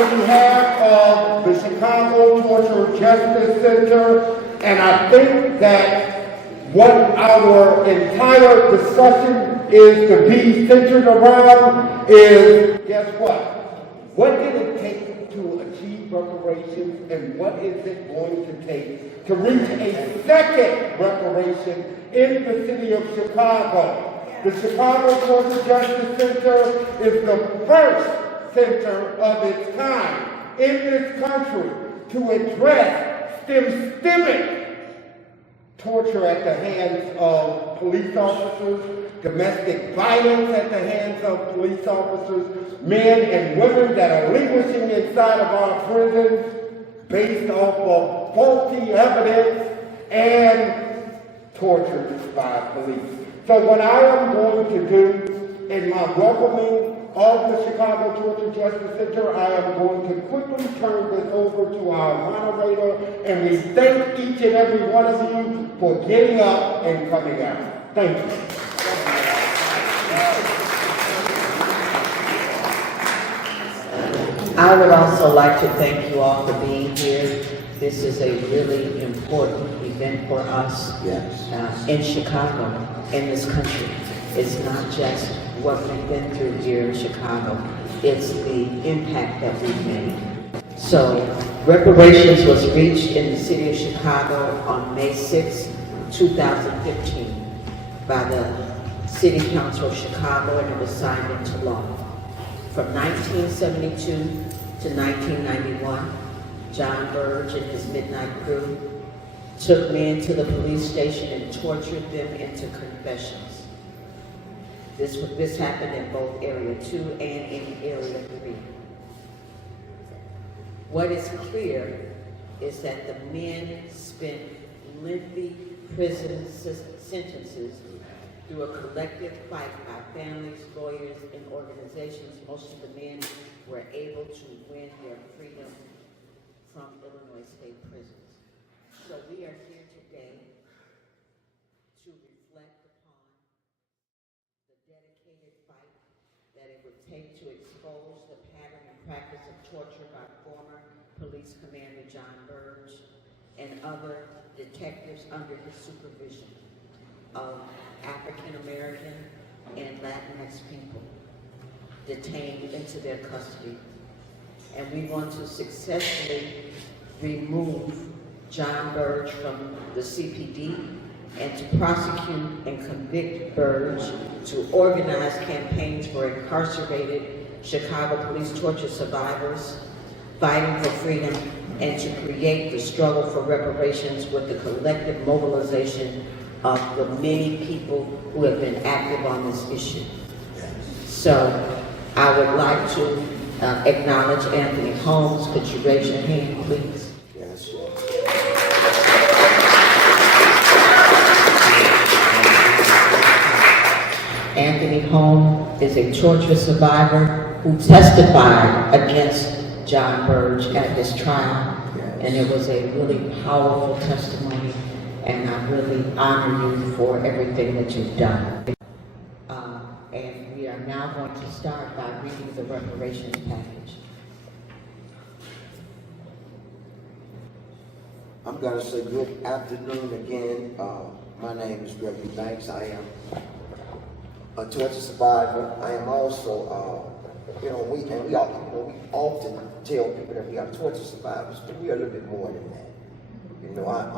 on behalf of the Chicago Torture Justice Center, and I think that what our entire discussion is to be centered around is, guess what? What did it take to achieve reparations, and what is it going to take to reach a second reparation in the city of Chicago? The Chicago Torture Justice Center is the first center of its kind in this country to address systemic torture at the hands of police officers, domestic violence at the hands of police officers, men and women that are languishing inside of our prisons based off of faulty evidence and torture by police. So what I am going to do in my welcoming of the Chicago Torture Justice Center, I am going to quickly turn this over to our moderator, and we thank each and every one of you for getting up and coming out. Thank you. I would also like to thank you all for being here. This is a really important event for us in Chicago, in this country. It's not just what we've been through here in Chicago, it's the impact that we've made. So, reparations was reached in the city of Chicago on May 6, 2015 by the City Council of Chicago, and it was signed into law. From 1972 to 1991, John Burge and his midnight crew took men to the police station and tortured them into confessions. This happened in both Area 2 and in Area 3. What is clear is that the men spent lengthy prison sentences through a collective fight by families, lawyers, and organizations. Most of the men were able to win their freedom from Illinois state prisons. So we are here today to reflect upon the dedicated fight that it would take to expose the pattern and practice of torture by former Police Commander John Burge and other detectives under his supervision of African American and Latinx people detained into their custody. And we want to successfully remove John Burge from the CPD and to prosecute and convict Burge, to organize campaigns for incarcerated Chicago police torture survivors fighting for freedom, and to create the struggle for reparations with the collective mobilization of the many people who have been active on this issue. So I would like to acknowledge Anthony Holmes. Could you raise your hand, please? Yes. Anthony Holmes is a torture survivor who testified against John Burge at his trial, and it was a really powerful testimony, and I really honor you for everything that you've done. And we are now going to start by reading the reparations package. I'm going to say good afternoon again. My name is Gregory Banks. I am a torture survivor. I am also, we often tell people that we are torture survivors, but we are a little bit more than that. You know, I'm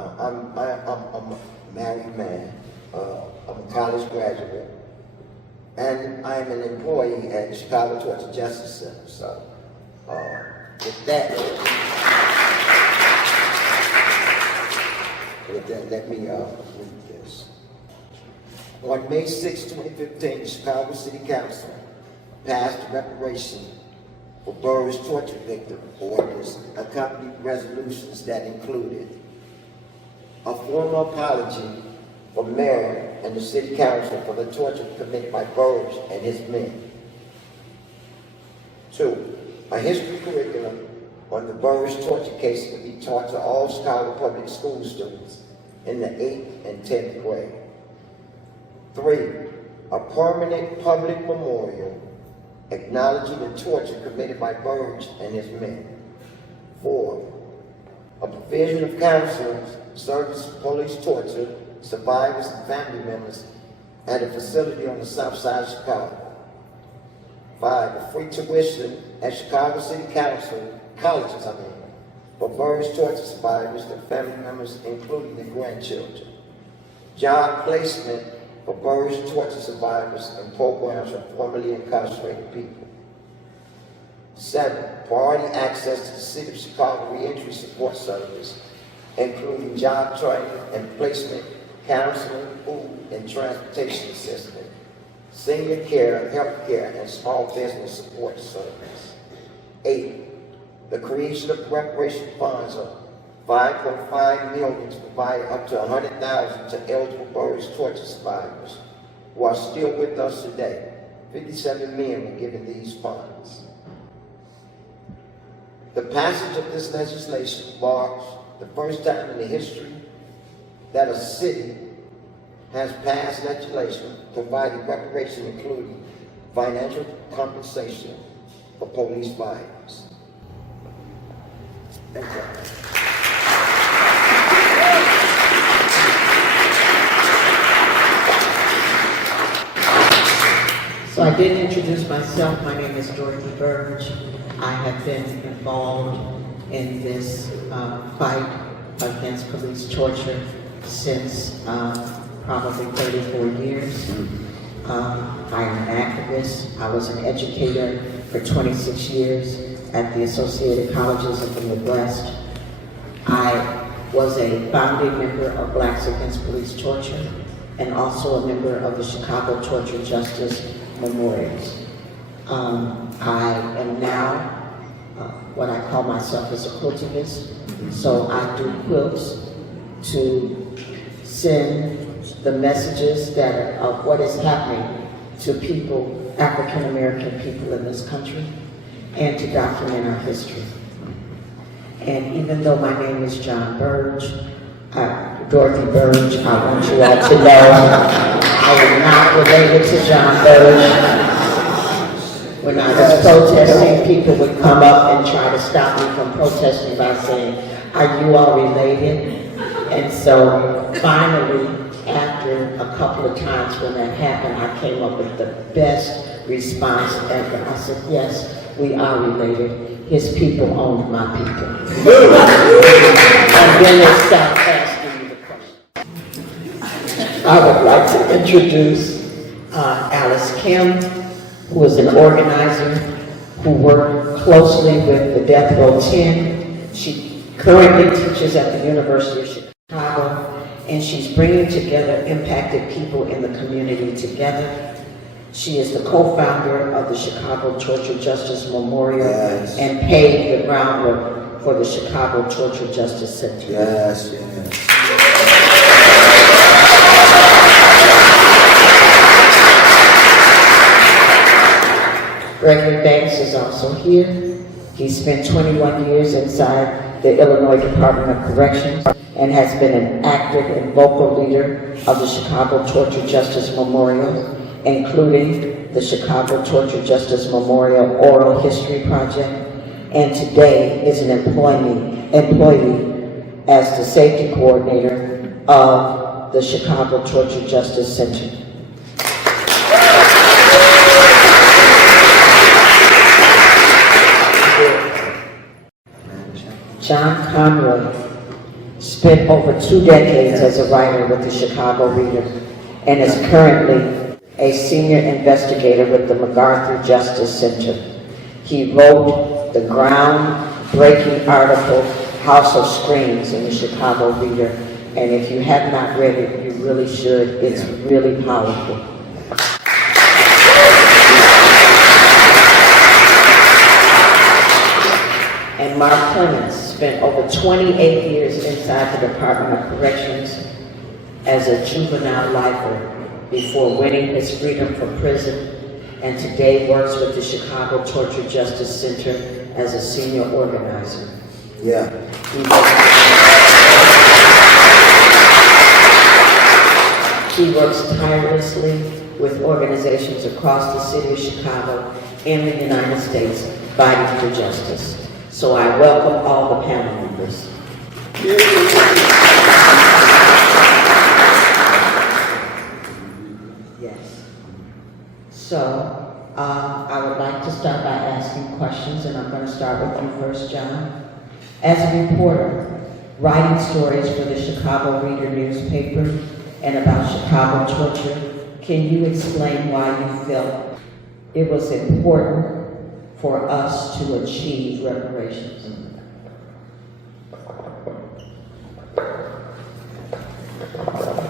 a married man. I'm a college graduate, and I am an employee at the Chicago Torture Justice Center. So, with that, let me read this. On May 6, 2015, the Chicago City Council passed a reparation for Burge torture victim orders, accompanied resolutions that included a formal apology from Mayor and the City Council for the torture committed by Burge and his men. 2, a history curriculum on the Burge torture case to be taught to all Chicago public school students in the 8th and 10th grade. 3, a permanent public memorial acknowledging the torture committed by Burge and his men. 4, a provision of counseling service for police torture survivors and family members at a facility on the south side of Chicago. 5, a free tuition at Chicago City colleges, for Burge torture survivors and family members, including their grandchildren. Job placement for Burge torture survivors and programs for formerly incarcerated people. 7, priority access to the City of Chicago Reentry Support Service, including job training and placement, counseling, food and transportation assistance, senior care, health care, and small business support service. 8, the creation of reparation funds of $5.5 million to provide up to $100,000 to eligible Burge torture survivors who are still with us today. 57 men were given these funds. The passage of this legislation marks the first time in the history that a city has passed legislation providing reparation, including financial compensation for police violence. Thank you. So I didn't introduce myself. My name is Dorothy Burge. I have been involved in this fight against police torture since probably 34 years. I am an activist. I was an educator for 26 years at the Associated Colleges of the Midwest. I was a founding member of Blacks Against Police Torture and also a member of the Chicago Torture Justice Memorials. I am now what I call myself as a quiltivist. So I do quilts to send the messages that are of what is happening to people, African American people in this country, and to document our history. And even though my name is John Burge, Dorothy Burge, I want you all to know I am not related to John Burge. When I was protesting, people would come up and try to stop me from protesting by saying, "Are you all related?" And so finally, after a couple of times when that happened, I came up with the best response ever. I said, "Yes, we are related. His people owned my people." And then they stopped asking me the question. I would like to introduce Alice Kim, who is an organizer who worked closely with the Death Row 10. She currently teaches at the University of Chicago, and she's bringing together impacted people in the community together. She is the co-founder of the Chicago Torture Justice Memorial and paved the groundwork for the Chicago Torture Justice Center. Yes. Gregory Banks is also here. He spent 21 years inside the Illinois Department of Corrections and has been an active and vocal leader of the Chicago Torture Justice Memorial, including the Chicago Torture Justice Memorial Oral History Project, and today is an employee as the safety coordinator of the Chicago Torture Justice Center. John Conroy spent over 2 decades as a writer with the Chicago Reader and is currently a senior investigator with the MacArthur Justice Center. He wrote the groundbreaking article, House of Screams, in the Chicago Reader, and if you have not read it, you really should. It's really powerful. And Mark Clements spent over 28 years inside the Department of Corrections as a juvenile lifer before winning his freedom from prison, and today works with the Chicago Torture Justice Center as a senior organizer. Yeah. He works tirelessly with organizations across the city of Chicago and the United States fighting for justice. So I welcome all the panel members. Yes. So I would like to start by asking questions, and I'm going to start with you first, John. As a reporter, writing stories for the Chicago Reader newspaper and about Chicago torture, can you explain why you felt it was important for us to achieve reparations?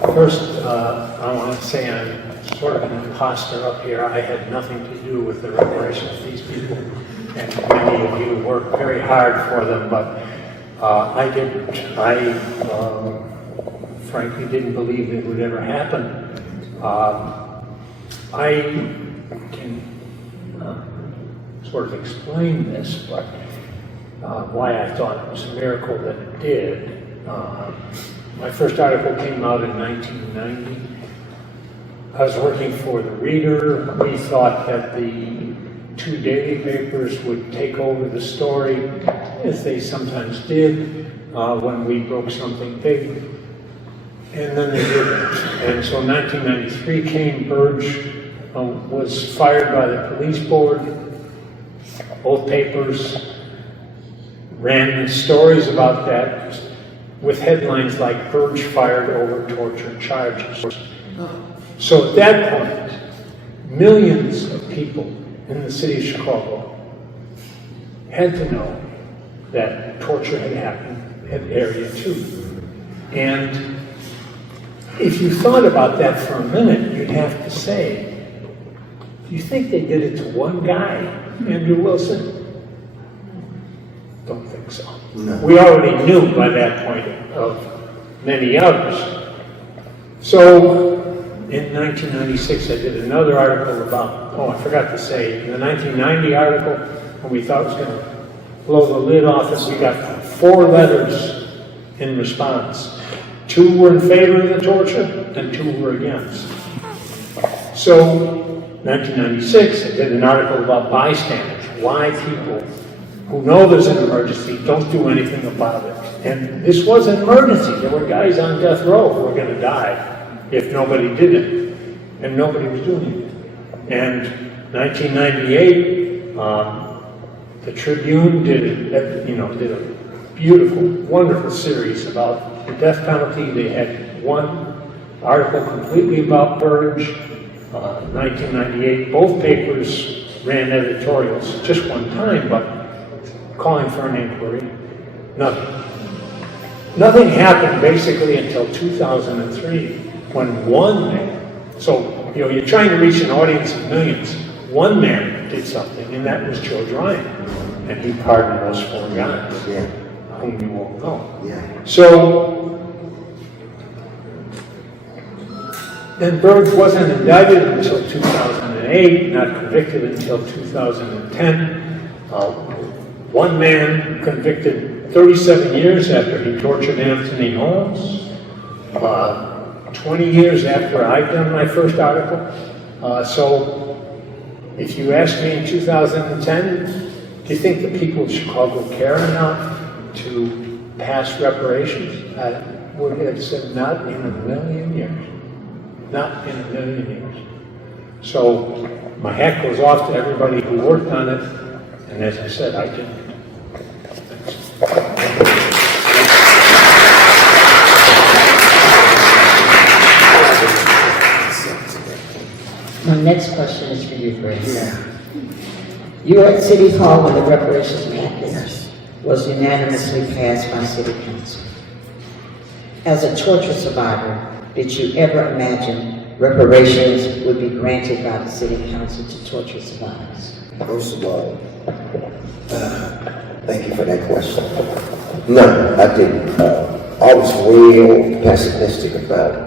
First, I want to say I'm sort of an imposter up here. I had nothing to do with the reparations. These people, and many of you, worked very hard for them, but I didn't. I frankly didn't believe it would ever happen. I can sort of explain this, but why I thought it was a miracle that it did. My first article came out in 1990. I was working for the Reader. We thought that the two daily papers would take over the story, as they sometimes did when we broke something big. And then they didn't. And so 1993 came. Burge was fired by the police board. Both papers ran stories about that with headlines like "Burge fired over torture charges." So at that point, millions of people in the city of Chicago had to know that torture had happened at Area 2. And if you thought about that for a minute, you'd have to say, do you think they did it to one guy, Andrew Wilson? Don't think so. No. We already knew by that point of many others. So in 1996, I did another article about, I forgot to say, in the 1990 article, when we thought it was going to blow the lid off us, we got 4 letters in response. 2 were in favor of the torture, and 2 were against. So, 1996, I did an article about bystanders, why people who know there's an emergency don't do anything about it. And this was an emergency. There were guys on death row who were going to die if nobody did it, and nobody was doing it. And 1998, the Tribune did a beautiful, wonderful series about the death penalty. They had one article completely about Burge. 1998, both papers ran editorials just one time, but calling for an inquiry. Nothing happened basically until 2003, when one man, so you're trying to reach an audience of millions, one man did something, and that was George Ryan, and he pardoned those 4 guys, whom you won't know. So then Burge wasn't indicted until 2008, not convicted until 2010. One man convicted 37 years after he tortured Anthony Holmes, 20 years after I've done my first article. So if you ask me in 2010, do you think the people of Chicago care enough to pass reparations? I would have said not in a million years. Not in a million years. So my hat goes off to everybody who worked on it, and as I said, I didn't. My next question is for you, Grace. You were at City Hall when the reparations package was unanimously passed by City Council. As a torture survivor, did you ever imagine reparations would be granted by the City Council to torture survivors? First of all, thank you for that question. No, I didn't. I was real pessimistic about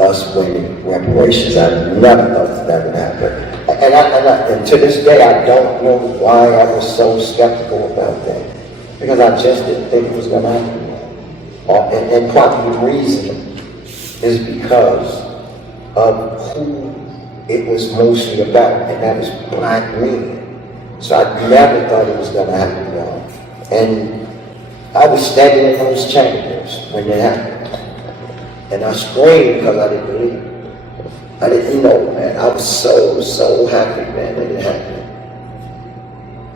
us winning reparations. I never thought that would happen. And to this day, I don't know why I was so skeptical about that. Because I just didn't think it was going to happen. And probably the reason is because of who it was mostly about, and that was black men. So I never thought it was gonna happen, y'all. And I was standing in those chambers when it happened. And I screamed because I didn't believe it. I didn't know, man. I was so happy, man, when it happened.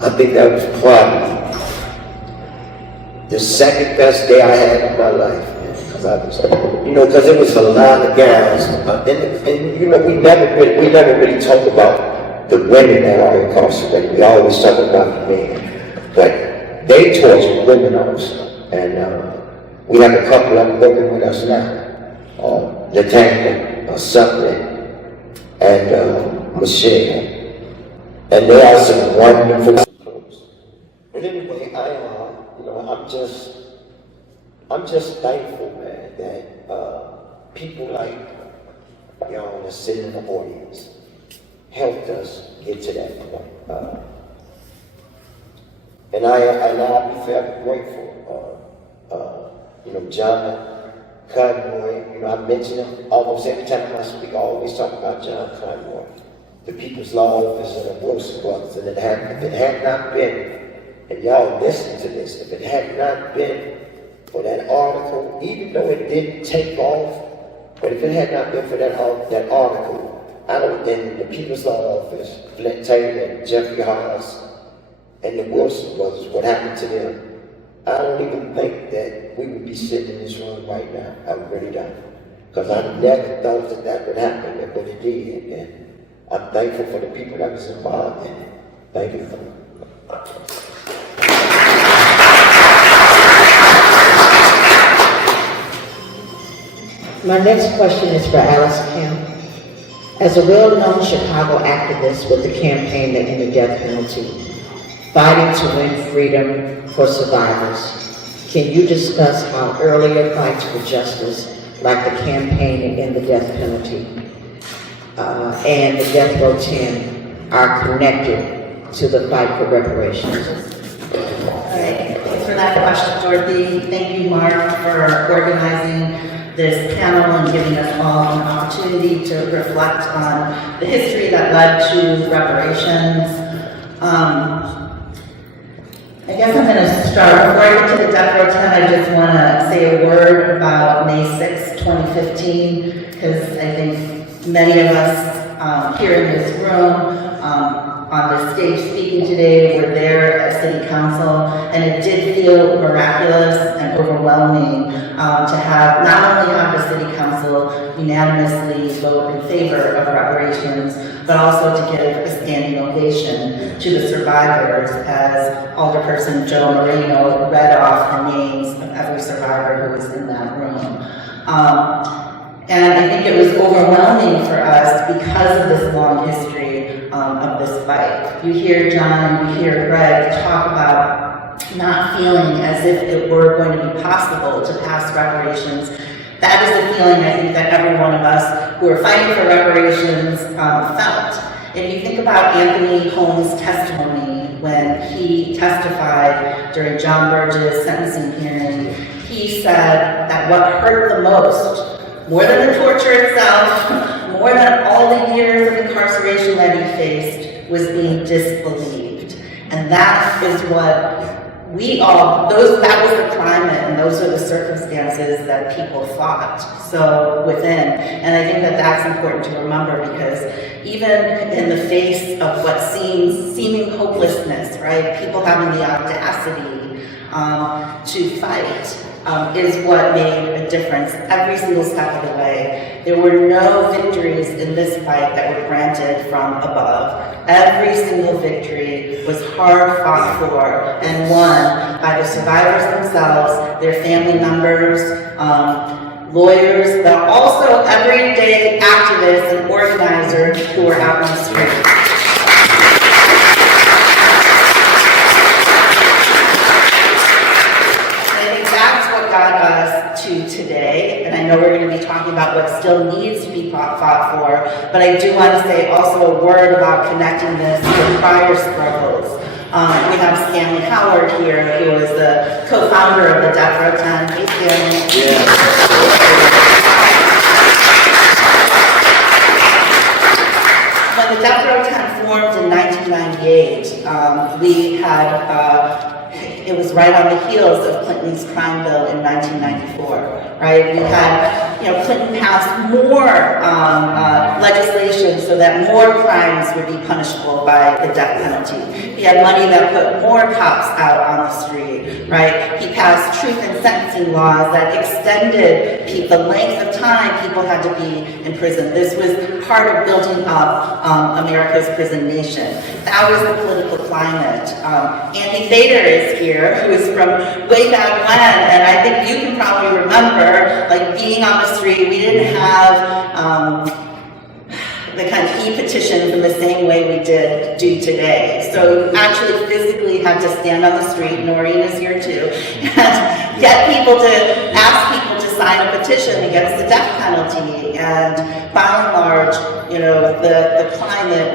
I think that was probably the second best day I had in my life, man. Because I was, because it was a lot of gals. And we never really talk about the women that are incarcerated. We always talk about the men. But they torture women also. And we have a couple of them working with us now. Latanya, Sutton, and Michelle. And they are some wonderful folks. But anyway, I'm just thankful, man, that people like y'all that sit in the audience helped us get to that point. And I'll be forever grateful. John Conroy, I mention him almost every time I speak. I always talk about John Conroy, the People's Law Office and the Wilson Brothers. And if it had not been, and y'all listen to this, if it had not been for that article, even though it didn't take off, but if it had not been for that article, in the People's Law Office, Flint Taylor and Jeffrey Haas and the Wilson Brothers, what happened to them, I don't even think that we would be sitting in this room right now. I really don't. Because I never thought that would happen, but it did. And I'm thankful for the people that was involved in it. Thank you for that. My next question is for Alice Kemp. As a well-known Chicago activist with the campaign to end the death penalty, fighting to win freedom for survivors, can you discuss how earlier fights for justice, like the campaign to end the death penalty and the Death Row 10, are connected to the fight for reparations? Thanks for that question, Dorothy. Thank you, Mark, for organizing this panel and giving us all an opportunity to reflect on the history that led to reparations. I guess I'm going to start. Before I get to the Death Row 10, I just want to say a word about May 6, 2015, because I think many of us here in this room, on the stage speaking today, were there at City Council, and it did feel miraculous and overwhelming to have not only have the City Council unanimously vote in favor of reparations, but also to give a standing ovation to the survivors as Alderperson Joe Moreno read off the names of every survivor who was in that room. And I think it was overwhelming for us because of this long history of this fight. You hear John, you hear Greg talk about not feeling as if it were going to be possible to pass reparations. That is the feeling I think that every one of us who are fighting for reparations felt. If you think about Anthony Holmes' testimony when he testified during John Burge's sentencing hearing, he said that what hurt the most, more than the torture itself, more than all the years of incarceration that he faced, was being disbelieved. And that is what that was the climate and those are the circumstances that people fought so within. And I think that that's important to remember, because even in the face of what seeming hopelessness, right? People having the audacity to fight is what made a difference every single step of the way. There were no victories in this fight that were granted from above. Every single victory was hard fought for and won by the survivors themselves, their family members, lawyers, but also everyday activists and organizers who were out on the street. To today, and I know we're going to be talking about what still needs to be fought for, but I do want to say also a word about connecting this to prior struggles. We have Stanley Howard here, who is the co-founder of the Death Row 10. Hey, Stanley. Yeah. when the Death Row 10 formed in 1998, we had, it was right on the heels of Clinton's crime bill in 1994, right? We had, Clinton passed more legislation so that more crimes would be punishable by the death penalty. He had money that put more cops out on the street, right? He passed truth in sentencing laws that extended the length of time people had to be in prison. This was part of building up America's prison nation. That was the political climate. Andy Thader is here, who is from way back when, and I think you can probably remember, like, being on the street. We didn't have the kind of e-petitions in the same way we do today. So you actually physically had to stand on the street, Noreen is here too, and get people to, ask people to sign a petition against the death penalty. And by and large, the climate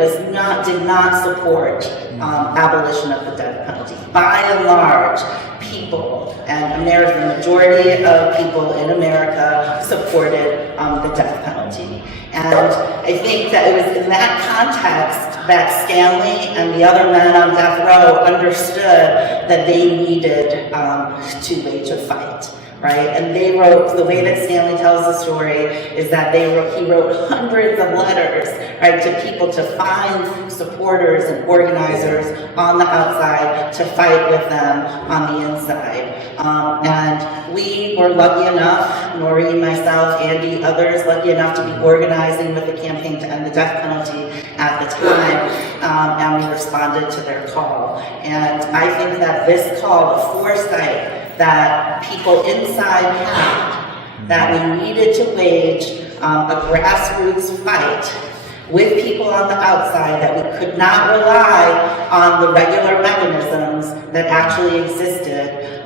did not support abolition of the death penalty. By and large, people, and the majority of people in America supported the death penalty. And I think that it was in that context that Stanley and the other men on death row understood that they needed to wage a fight. Right, and they wrote, the way that Stanley tells the story is that he wrote hundreds of letters, right, to people to find supporters and organizers on the outside to fight with them on the inside. And we were lucky enough, Noreen, myself, Andy, others, lucky enough to be organizing with the campaign to end the death penalty at the time, and we responded to their call. And I think that this call, the foresight that people inside had, that we needed to wage a grassroots fight with people on the outside, that we could not rely on the regular mechanisms that actually existed,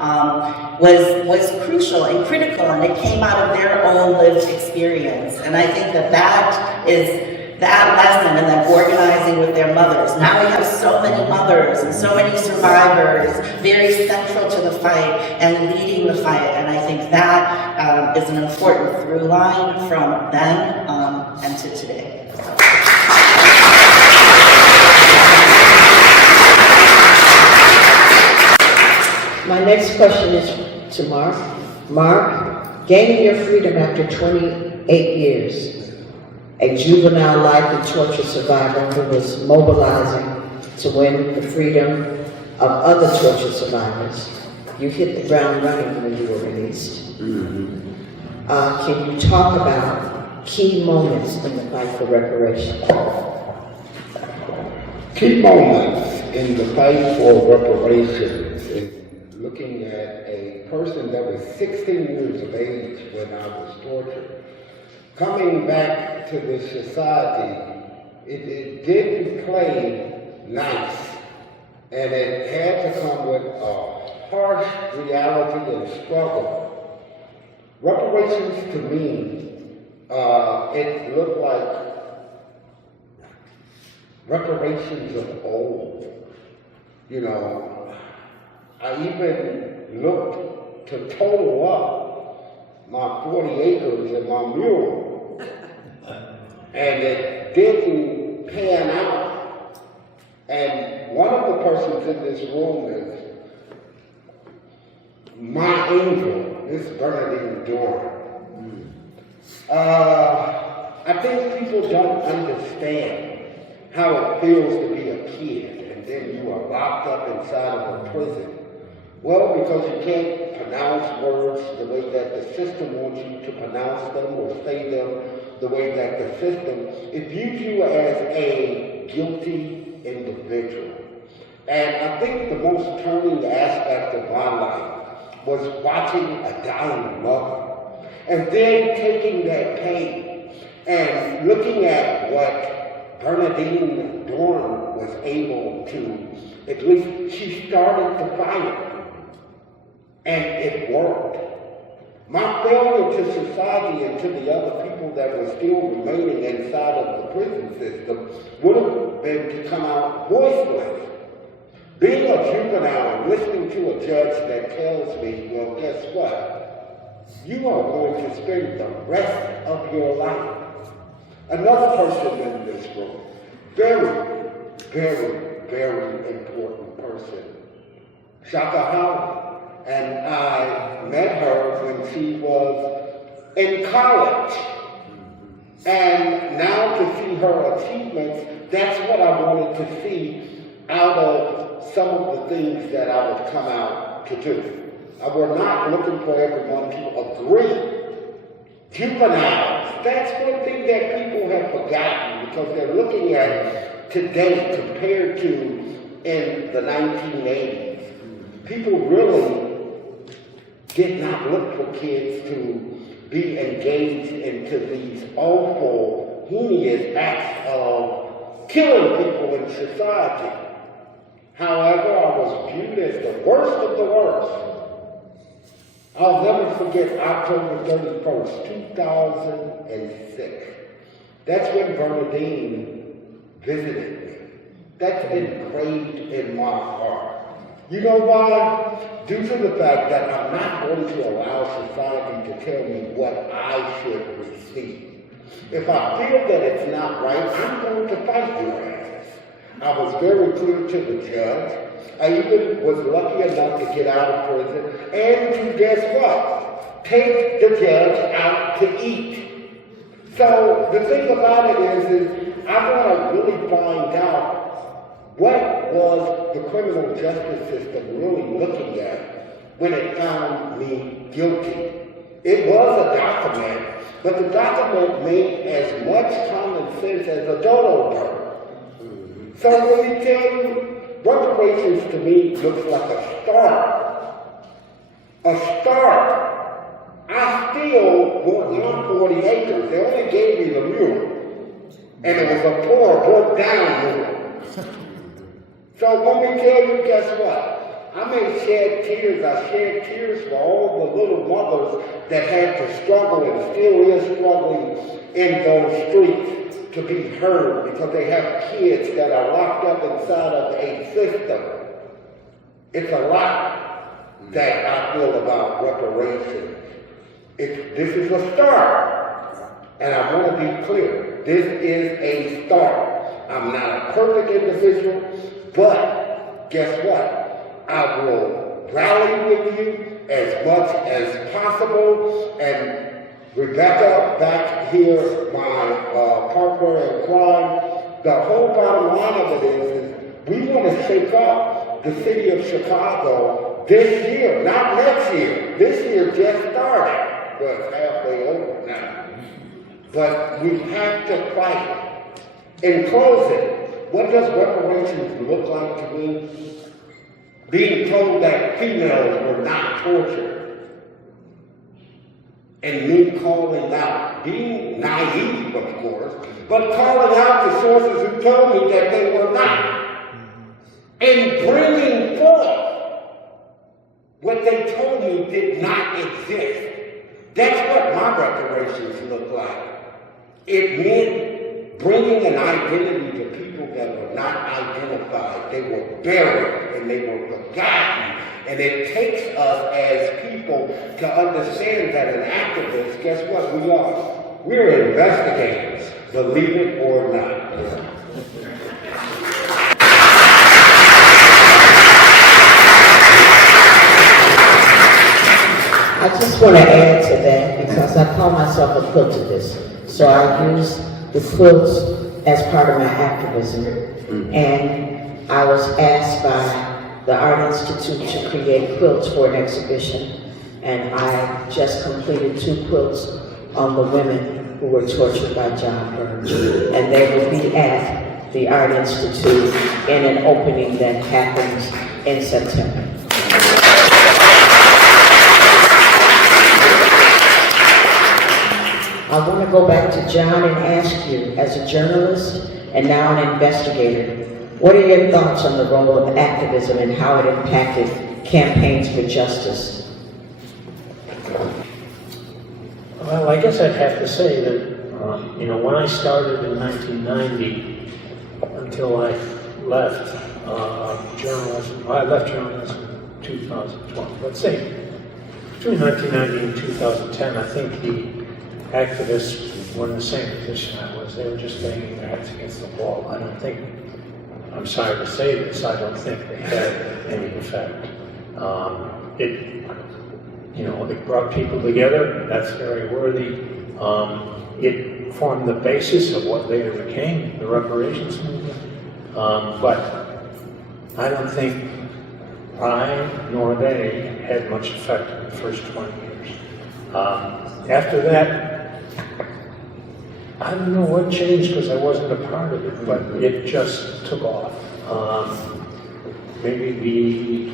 was crucial and critical, and it came out of their own lived experience. And I think that is that lesson, and then organizing with their mothers. Now we have so many mothers and so many survivors very central to the fight and leading the fight, and I think that is an important through line from then and to today. My next question is to Mark. Mark, gaining your freedom after 28 years, a juvenile life and torture survivor who was mobilizing to win the freedom of other torture survivors. You hit the ground running when you were released. Can you talk about key moments in the fight for reparations? Key moments in the fight for reparations is looking at a person that was 16 years of age when I was tortured. Coming back to this society, it didn't play nice, and it had to come with a harsh reality and struggle. Reparations to me, it looked like reparations of old. I even looked to total up my 40 acres and my mule, and it didn't pan out. And one of the persons in this room is my angel, Miss Bernadine Dorn. I think people don't understand how it feels to be a kid, and then you are locked up inside of a prison. Well, because you can't pronounce words the way that the system wants you to pronounce them or say them the way that the system, it views you as a guilty individual. And I think the most turning aspect of my life was watching a dying mother, and then taking that pain and looking at what Bernadine Dorn was able to, at least she started the fight. And it worked. My failure to society and to the other people that were still remaining inside of the prison system would have been to come out voiceless. Being a juvenile and listening to a judge that tells me, well, guess what? You are going to spend the rest of your life. Another person in this room, very, very important person, Shaka Howard. And I met her when she was in college. And now to see her achievements, that's what I wanted to see out of some of the things that I would come out to do. We're not looking for everyone to agree. Juveniles, that's one thing that people have forgotten because they're looking at today compared to in the 1980s. People really did not look for kids to be engaged into these awful, heinous acts of killing people in society. However, I was viewed as the worst of the worst. I'll never forget October 31st, 2006. That's when Bernadine visited me. That's engraved in my heart. You know why? Due to the fact that I'm not going to allow society to tell me what I should receive. If I feel that it's not right, I'm going to fight your ass. I was very clear to the judge. I even was lucky enough to get out of prison and to, guess what? Take the judge out to eat. So the thing about it is I want to really find out what was the criminal justice system really looking at when it found me guilty. It was a document, but the document made as much common sense as a dodo bird. So let me tell you, reparations to me looks like a start. A start. I still want 40 acres. They only gave me the mule. And it was a poor, broke down mule. So let me tell you, guess what? I may shed tears. I shed tears for all the little mothers that had to struggle and still is struggling in those streets to be heard because they have kids that are locked up inside of a system. It's a lot that I feel about reparations. This is a start. And I want to be clear. This is a start. I'm not a perfect individual, but guess what? I will rally with you as much as possible. And Rebecca, back here, my partner in crime, the whole bottom line of it is we want to shake up the city of Chicago this year, not next year. This year just started. Well, it's halfway over now. But we have to fight. In closing, what does reparations look like to me? Being told that females were not tortured. And me calling out, being naive, of course, but calling out the sources who told me that they were not. And bringing forth what they told me did not exist. That's what my reparations look like. It meant bringing an identity to people that were not identified. They were buried and they were forgotten. And it takes us as people to understand that an activist, guess what we are? We're investigators, believe it or not. I just want to add to that because I call myself a quiltivist. So I use the quilts as part of my activism. And I was asked by the Art Institute to create quilts for an exhibition. And I just completed 2 quilts on the women who were tortured by John Burge. And they will be at the Art Institute in an opening that happens in September. I want to go back to John and ask you, as a journalist and now an investigator, what are your thoughts on the role of activism and how it impacted campaigns for justice? Well, I guess I'd have to say that, when I started in 1990 until I left journalism, I left journalism in 2012. Let's say between 1990 and 2010, I think the activists were in the same position I was. They were just banging their heads against the wall. I don't think, I'm sorry to say this, I don't think they had any effect. It brought people together. That's very worthy. It formed the basis of what later became the reparations movement. But I don't think I nor they had much effect in the first 20 years. After that, I don't know what changed because I wasn't a part of it, but it just took off. Maybe the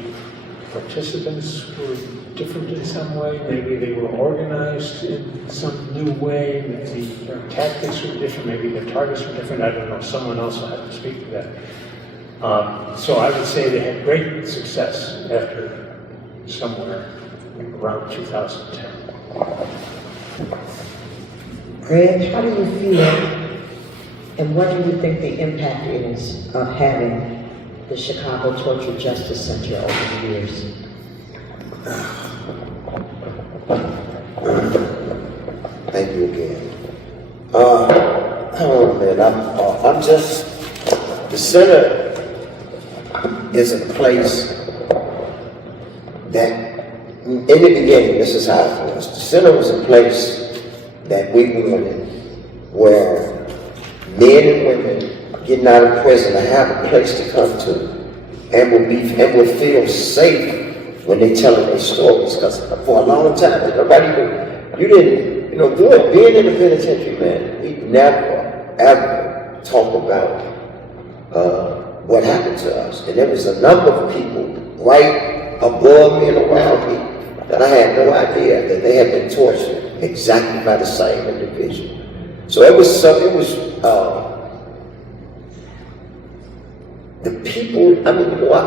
participants were different in some way, maybe they were organized in some new way, maybe their tactics were different, maybe their targets were different, I don't know, someone else will have to speak to that. So I would say they had great success after somewhere around 2010. Greg, how do you feel, and what do you think the impact is of having the Chicago Torture Justice Center over the years? Thank you again. Oh man, I'm just, the center is a place that, in the beginning, this is how it was. The center was a place that we wanted, where men and women getting out of prison to have a place to come to, and will feel safe when they telling their stories. Because for a long time, being in the penitentiary, man, we never ever talked about what happened to us. And there was a number of people right above me and around me that I had no idea that they had been tortured exactly by the same individual. So the people, I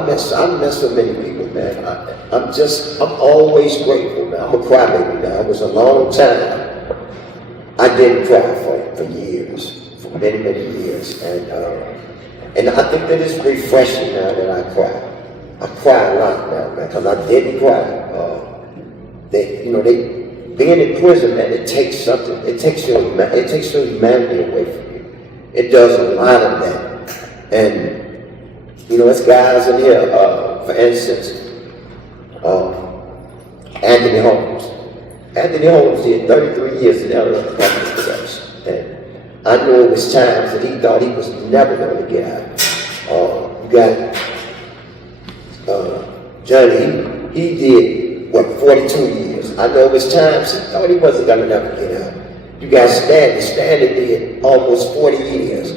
met so many people, man. I'm always grateful, man. I'm a crybaby now. It was a long time. I didn't cry for years, for many, many years. And I think that it's refreshing now that I cry. I cry a lot now, man, because I didn't cry. Being in prison, man, it takes something. It takes your humanity away from you. It does a lot of that. And there's guys in here, for instance, Anthony Holmes. Anthony Holmes did 33 years in LA public production. And I know it was times that he thought he was never going to get out. You got Johnny, he did, 42 years. I know it was times he thought he wasn't going to never get out. You got Stanley did almost 40 years.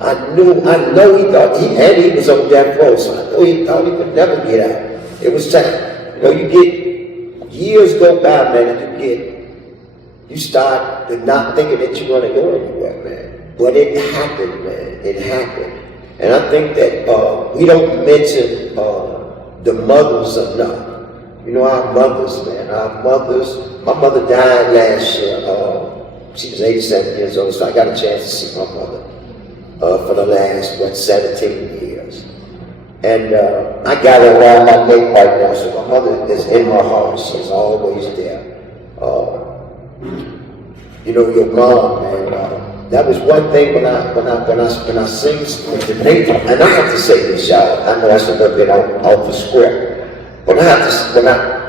I know he thought, he was on death row, so I know he thought he would never get out. It was time. You get, years go by, man, and you start not thinking that you're going to go anywhere, man. But it happened, man, it happened. And I think that we don't mention the mothers enough. Our mothers, man, my mother died last year. She was 87 years old, so I got a chance to see my mother for the last, 17 years. And I got her around my neck right now, so my mother is in my heart. She's always there. Your mom, man, that was one thing when I sing with the native, and I have to say this, y'all, I know that's a little bit off the script, but I have to,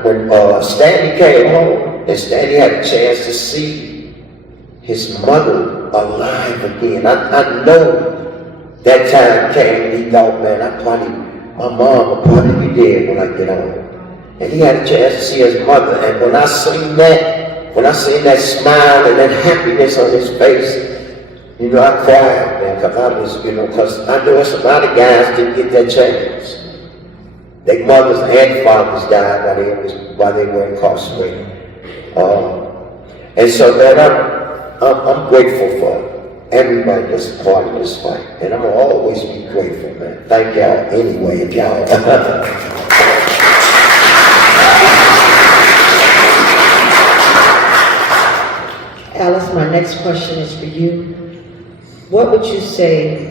when Stanley came home, and Stanley had a chance to see his mother alive again. I know that time came and he thought, man, my mom will probably be dead when I get home. And he had a chance to see his mother, and when I seen that smile and that happiness on his face, I cried, man, because I know there's a lot of guys didn't get that chance. Their mothers and fathers died while they were incarcerated. And so, man, I'm grateful for everybody that's a part of this fight. And I'm going to always be grateful, man. Thank y'all anyway, if y'all. Alice, my next question is for you. What would you say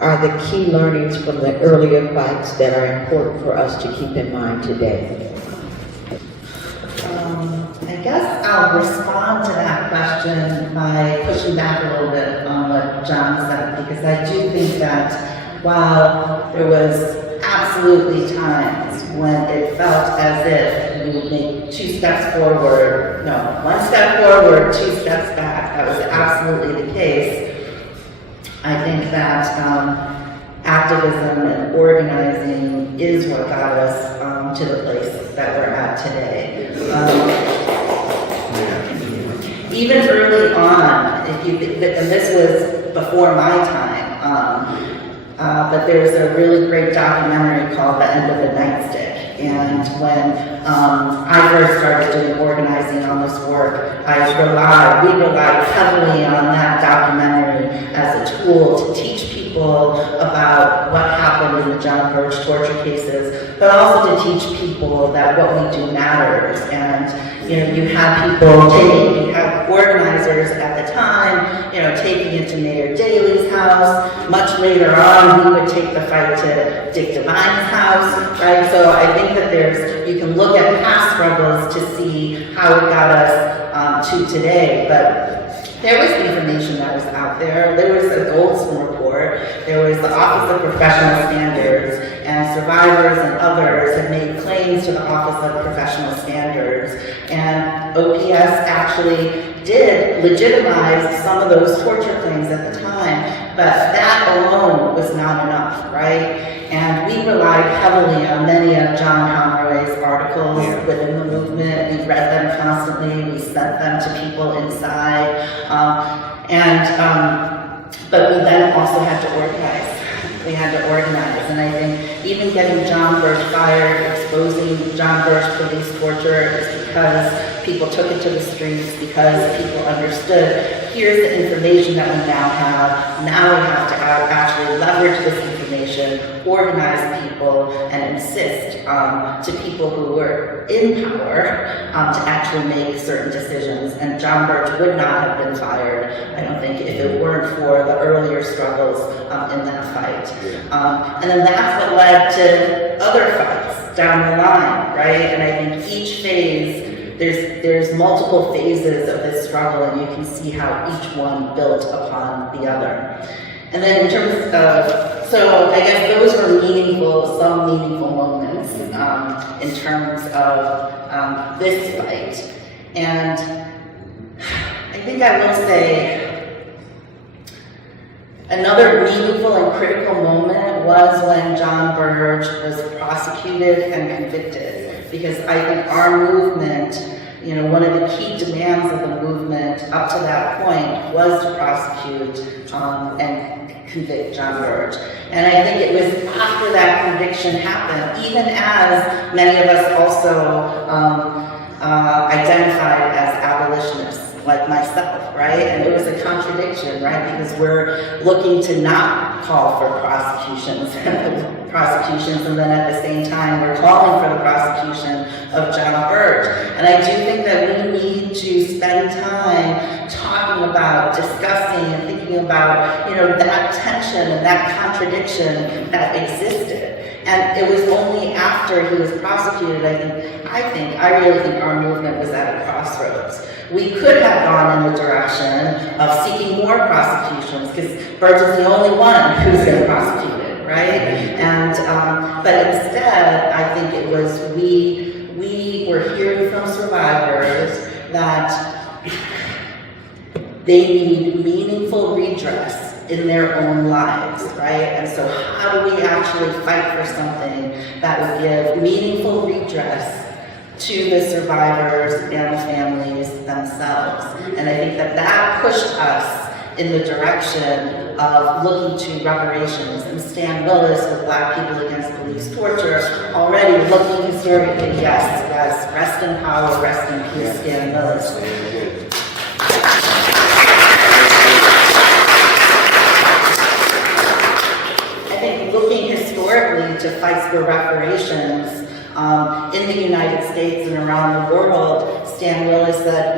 are the key learnings from the earlier fights that are important for us to keep in mind today? I guess I'll respond to that question by pushing back a little bit on what John said, because I do think that while there was absolutely times when it felt as if you would make 2 steps forward, no, 1 step forward, 2 steps back, that was absolutely the case. I think that activism and organizing is what got us to the place that we're at today. Even early on, if you think that, and this was before my time, but there's a really great documentary called The End of the Nightstick. And when I first started doing organizing on this work, we relied heavily on that documentary as a tool to teach people about what happened in the John Burge torture cases, but also to teach people that what we do matters. And you had you had organizers at the time, taking it to Mayor Daley's house. Much later on, we would take the fight to Dick Devine's house, right? So I think that you can look at past struggles to see how it got us to today, but there was information that was out there. There was a Goldston report. There was the Office of Professional Standards, and survivors and others had made claims to the Office of Professional Standards. And OPS actually did legitimize some of those torture claims at the time, but that alone was not enough, right? And we relied heavily on many of John Conroy's articles within the movement. We read them constantly. We sent them to people inside. But we then also had to organize. We had to organize. And I think even getting John Burge fired, exposing John Burge police torture is because people took it to the streets, because people understood, here's the information that we now have. Now we have to actually leverage this information, organize people, and insist to people who were in power to actually make certain decisions. And John Burge would not have been fired, I don't think, if it weren't for the earlier struggles in that fight. And then that's what led to other fights down the line, right? And I think each phase, there's multiple phases of this struggle, and you can see how each one built upon the other. And then in terms of, so I guess those were some meaningful moments in terms of this fight. And I think I will say another meaningful and critical moment was when John Burge was prosecuted and convicted. Because I think our movement, one of the key demands of the movement up to that point was to prosecute and convict John Burge. And I think it was after that conviction happened, even as many of us also identified as abolitionists, like myself, right? And it was a contradiction, right? Because we're looking to not call for prosecutions, and then at the same time, we're calling for the prosecution of John Burge. And I do think that we need to spend time talking about, discussing, and thinking about, that tension and that contradiction that existed. And it was only after he was prosecuted, I really think our movement was at a crossroads. We could have gone in the direction of seeking more prosecutions, because Burge is the only one who's been prosecuted, right? And but instead, I think it was we were hearing from survivors that they need meaningful redress in their own lives, right? And so how do we actually fight for something that would give meaningful redress to the survivors and the families themselves? And I think that pushed us in the direction of looking to reparations. And Stan Willis with Black People Against Police Torture already looking historically, yes, rest in power, rest in peace, Stan Willis. Looking historically to fights for reparations in the United States and around the world, Stan Willis said,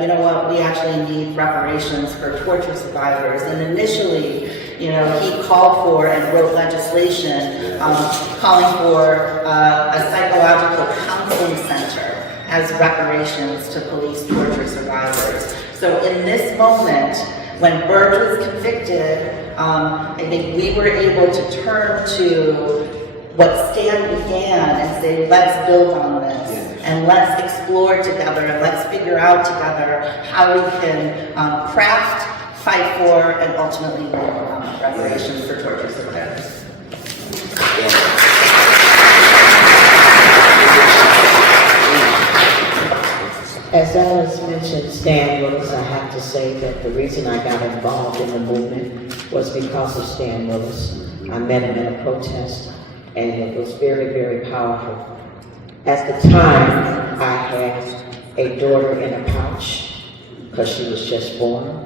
we actually need reparations for torture survivors. And initially, he called for and wrote legislation calling for a psychological counseling center as reparations to police torture survivors. So in this moment, when Burge was convicted, I think we were able to turn to what Stan began and say, let's build on this, and let's explore together, and let's figure out together how we can craft, fight for, and ultimately win reparations for torture survivors. As Alice mentioned, Stan Willis, I have to say that the reason I got involved in the movement was because of Stan Willis. I met him in a protest, and it was very, very powerful. At the time, I had a daughter in a pouch because she was just born,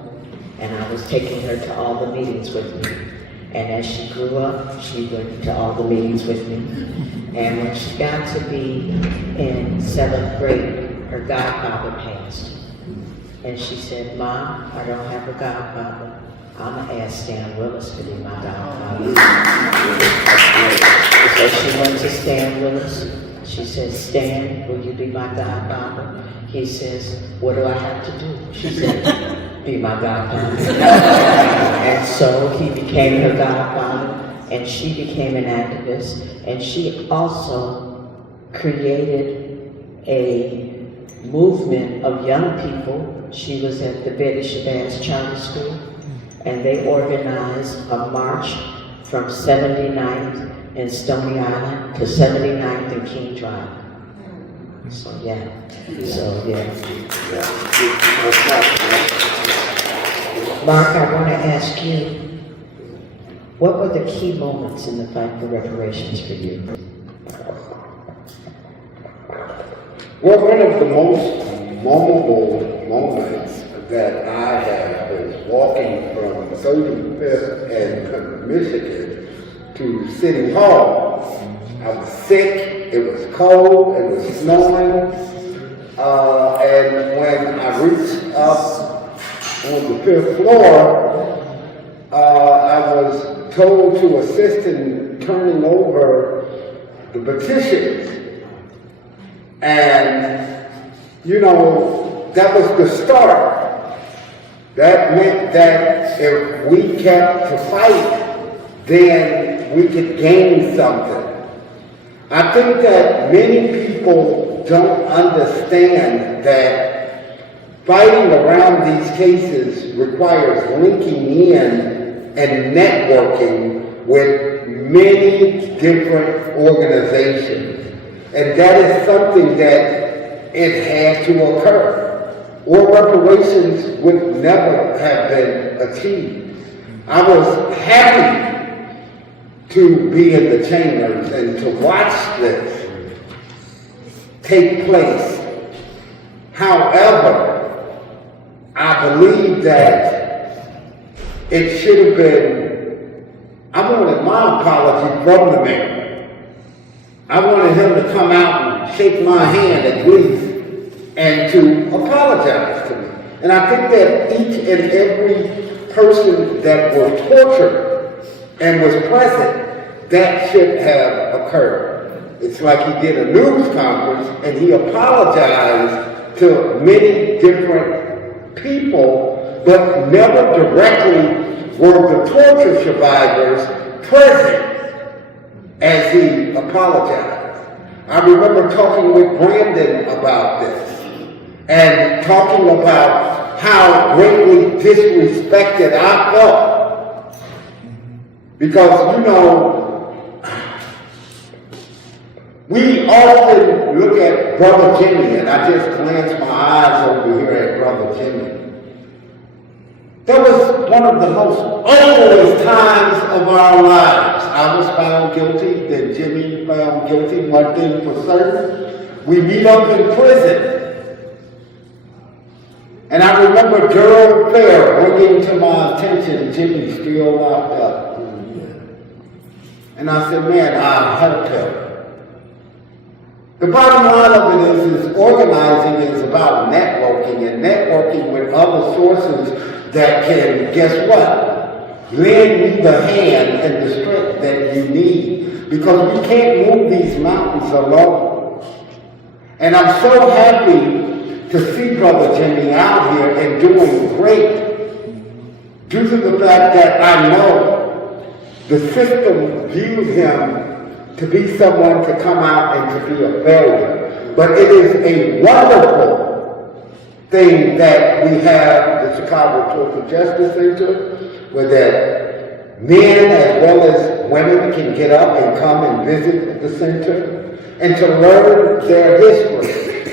and I was taking her to all the meetings with me. And as she grew up, she went to all the meetings with me. And when she got to be in 7th grade, her godfather passed. And she said, Mom, I don't have a godfather. I'm gonna ask Stan Willis to be my godfather. So she went to Stan Willis. She said, Stan, will you be my godfather? He says, what do I have to do? She said, be my godfather. And so he became her godfather, and she became an activist, and she also created a movement of young people. She was at the Betty Shabazz Charter School, and they organized a march from 79th in Stony Island to 79th and King Drive. So yeah. Mark, I want to ask you, what were the key moments in the fight for reparations for you? Well, one of the most memorable moments that I had was walking from 35th and Michigan to City Hall. I was sick, it was cold, it was snowing, and when I reached up on the 5th floor, I was told to assist in turning over the petitions. And, you know, that was the start. That meant that if we kept to fight, then we could gain something. I think that many people don't understand that fighting around these cases requires linking in and networking with many different organizations. And that is something that it had to occur, or reparations would never have been achieved. I was happy to be in the chambers and to watch this take place. However, I believe that it should have been, I wanted my apology from the mayor. I wanted him to come out and shake my hand at least and to apologize to me. And I think that each and every person that was tortured and was present, that should have occurred. It's like he did a news conference and he apologized to many different people, but never directly were the torture survivors present as he apologized. I remember talking with Brandon about this and talking about how greatly disrespected I felt. Because, you know, we often look at Brother Jimmy, and I just glanced my eyes over here at Brother Jimmy. That was one of the most oldest times of our lives. I was found guilty, then Jimmy found guilty. One thing for certain, we meet up in prison. And I remember Durham Fair bringing to my attention Jimmy's still locked up. And I said, man, I'll help him. The bottom line of it is organizing is about networking, and networking with other sources that can, guess what? Lend you the hand and the strength that you need. Because we can't move these mountains alone. And I'm so happy to see Brother Jimmy out here and doing great due to the fact that I know the system viewed him to be someone to come out and to be a failure. But it is a wonderful thing that we have the Chicago Torture Justice Center, where that men as well as women can get up and come and visit the center and to learn their history.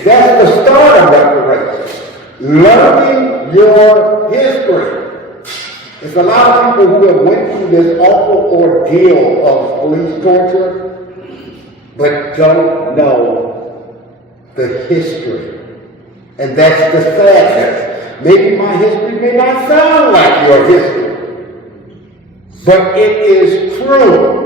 That's the start of reparations. Learning your history. There's a lot of people who have went through this awful ordeal of police torture, but don't know the history. And that's the sadness. Maybe my history may not sound like your history, but it is true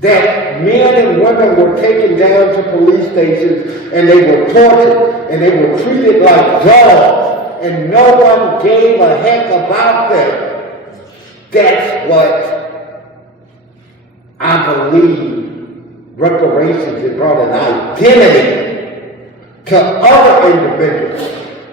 that men and women were taken down to police stations and they were tortured and they were treated like dogs and no one gave a heck about them. That's what I believe reparations has brought an identity to other individuals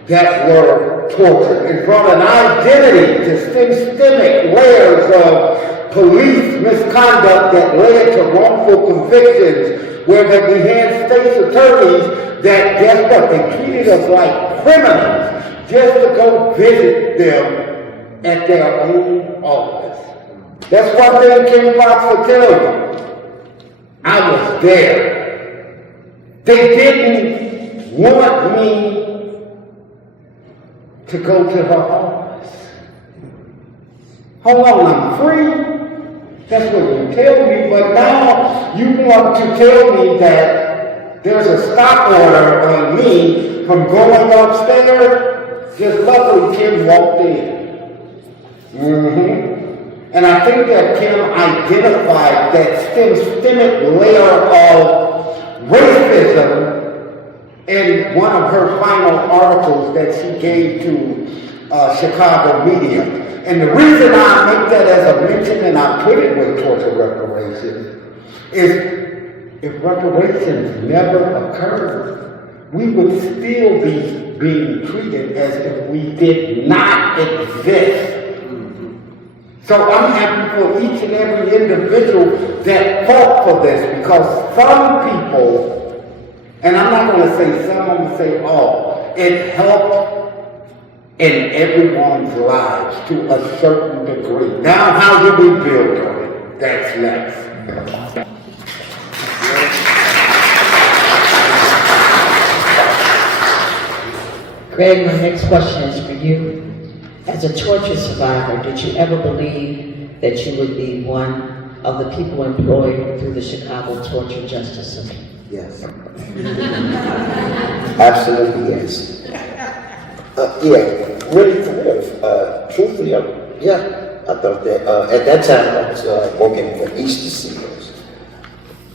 that were tortured. It brought an identity to systemic layers of police misconduct that led to wrongful convictions, where that we had state's attorneys that, guess what, they treated us like criminals just to go visit them at their own office. That's one thing Kim Fox will tell you. I was there. They didn't want me to go to her office. Hold on, I'm free. That's what you tell me, but now you want to tell me that there's a stop order on me from going upstairs. Just luckily Kim walked in. And I think that Kim identified that systemic layer of racism in one of her final articles that she gave to Chicago media. And the reason I make that as a mention and I put it with torture reparations is if reparations never occurred, we would still be being treated as if we did not exist. So I'm happy for each and every individual that fought for this, because some people, and I'm not going to say some, I'm going to say all, it helped in everyone's lives to a certain degree. Now, how do we build on it? That's next. Greg, my next question is for you. As a torture survivor, did you ever believe that you would be one of the people employed through the Chicago Torture Justice Center? Yes. Absolutely, yes. Yeah, really, for real. Truthfully, yeah, I thought that. At that time, I was working for Easter Seals.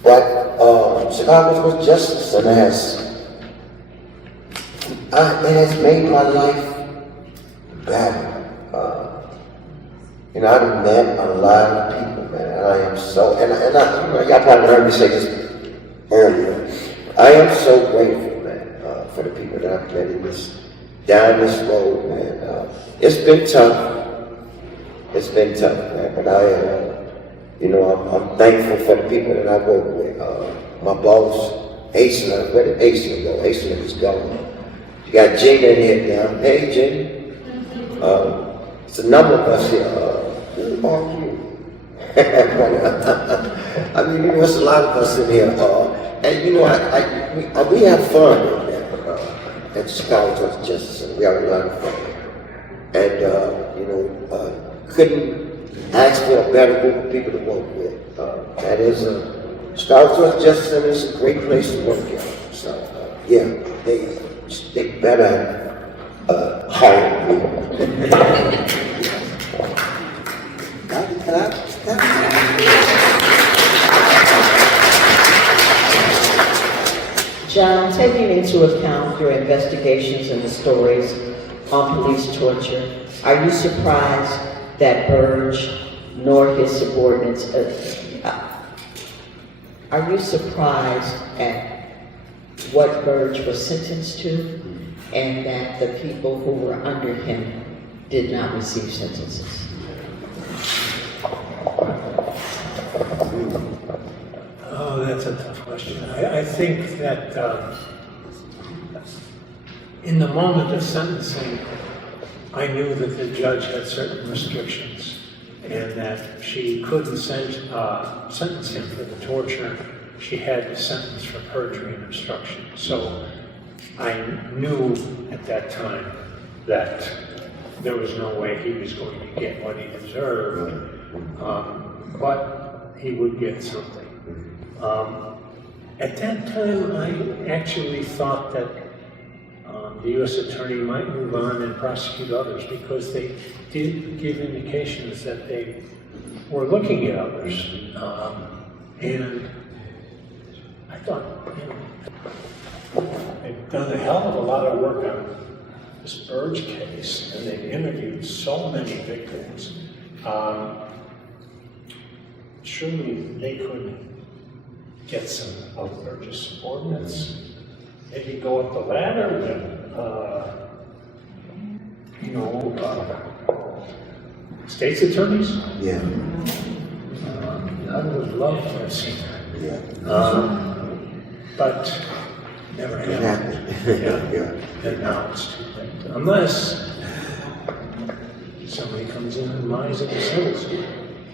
But Chicago Torture Justice Center it has made my life better. I've met a lot of people, man, and I am so, y'all probably heard me say this earlier. I am so grateful, man, for the people that I've met down this road, man. It's been tough. It's been tough, man, but I'm thankful for the people that I work with. My boss, Aisla, where did Aisla go? Aisla is gone. You got Gina in here now. Hey, Gina. It's a number of us here. Who are you? I mean, there's a lot of us in here. And we have fun in there at Chicago Torture Justice Center. We have a lot of fun. And, couldn't ask for a better group of people to work with. That is Chicago Torture Justice Center is a great place to work in. So, yeah, they better hire me. John, taking into account your investigations and the stories on police torture, are you surprised that Burge nor his subordinates, are you surprised at what Burge was sentenced to, and that the people who were under him did not receive sentences. Oh, that's a tough question. I think that in the moment of sentencing, I knew that the judge had certain restrictions and that she couldn't sentence him for the torture. She had to sentence for perjury and obstruction. So I knew at that time that there was no way he was going to get what he deserved, but he would get something. At that time, I actually thought that the U.S. Attorney might move on and prosecute others because they did give indications that they were looking at others. And I thought, they've done a hell of a lot of work on this Burge case, and they've interviewed so many victims. Surely they could get some of Burge's subordinates, maybe go up the ladder with, state's attorneys. Yeah. I would love to have seen that. Yeah. But never It happened. happened. Yeah. And now it's too late. Unless somebody comes in and lies in the citizen,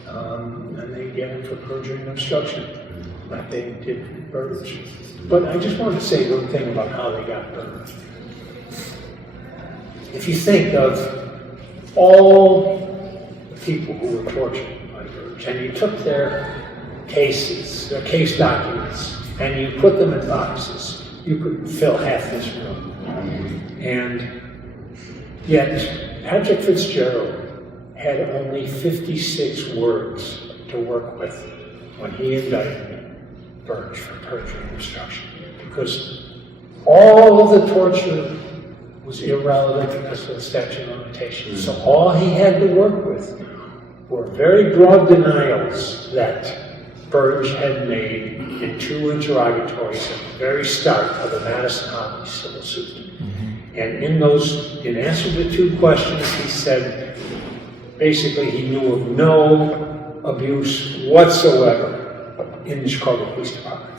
and they get him for perjury and obstruction, like they did with Burge. But I just want to say one thing about how they got Burge. If you think of all the people who were tortured by Burge, and you took their cases, their case documents, and you put them in boxes, you could fill half this room. And yet, Patrick Fitzgerald had only 56 words to work with when he indicted Burge for perjury and obstruction, because all of the torture was irrelevant because of the statute of limitations. So all he had to work with were very broad denials that Burge had made in 2 interrogatories at the very start of the Madison County civil suit. And in answer to 2 questions, he said, basically he knew of no abuse whatsoever in the Chicago Police Department.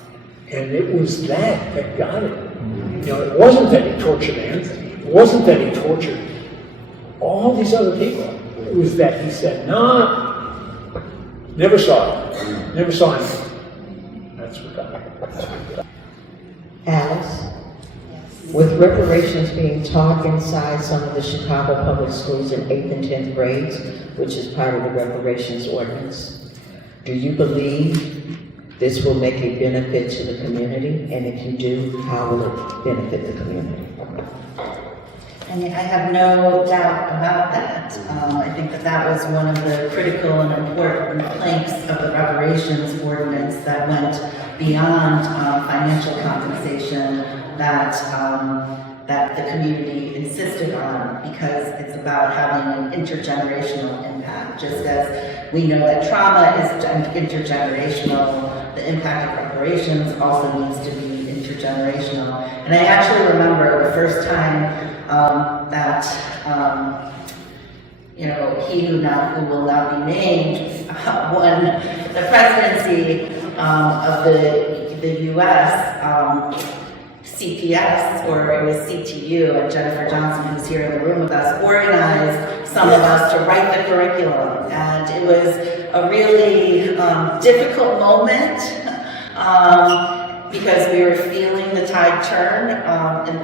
And it was that got him. It wasn't that he tortured Anthony. It wasn't that he tortured all these other people. It was that he said, no, never saw him. Never saw him. That's what got him. Alice? With reparations being taught inside some of the Chicago public schools in 8th and 10th grades, which is part of the reparations ordinance, do you believe this will make a benefit to the community? And if you do, how will it benefit the community? I mean, I have no doubt about that. I think that was one of the critical and important planks of the reparations ordinance that went beyond financial compensation that the community insisted on, because it's about having an intergenerational impact. Just as we know that trauma is intergenerational, the impact of reparations also needs to be intergenerational. And I actually remember the first time he who will now be named won the presidency of the U.S. CPS, or it was CTU, and Jennifer Johnson, who's here in the room with us, organized some of us to write the curriculum. And it was a really difficult moment because we were feeling the tide turn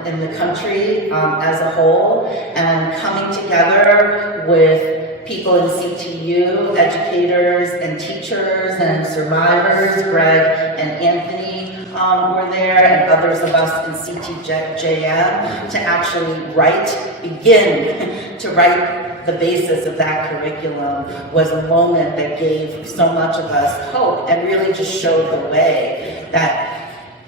in the country as a whole, and coming together with people in CTU, educators and teachers and survivors. Greg and Anthony were there, and others of us in CTJM, to actually begin to write the basis of that curriculum, was a moment that gave so much of us hope and really just showed the way that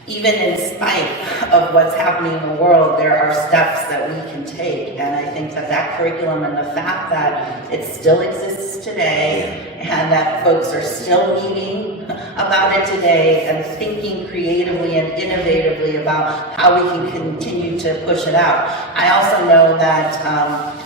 even in spite of what's happening in the world, there are steps that we can take. And I think that curriculum, and the fact that it still exists today, and that folks are still meeting about it today and thinking creatively and innovatively about how we can continue to push it out. I also know that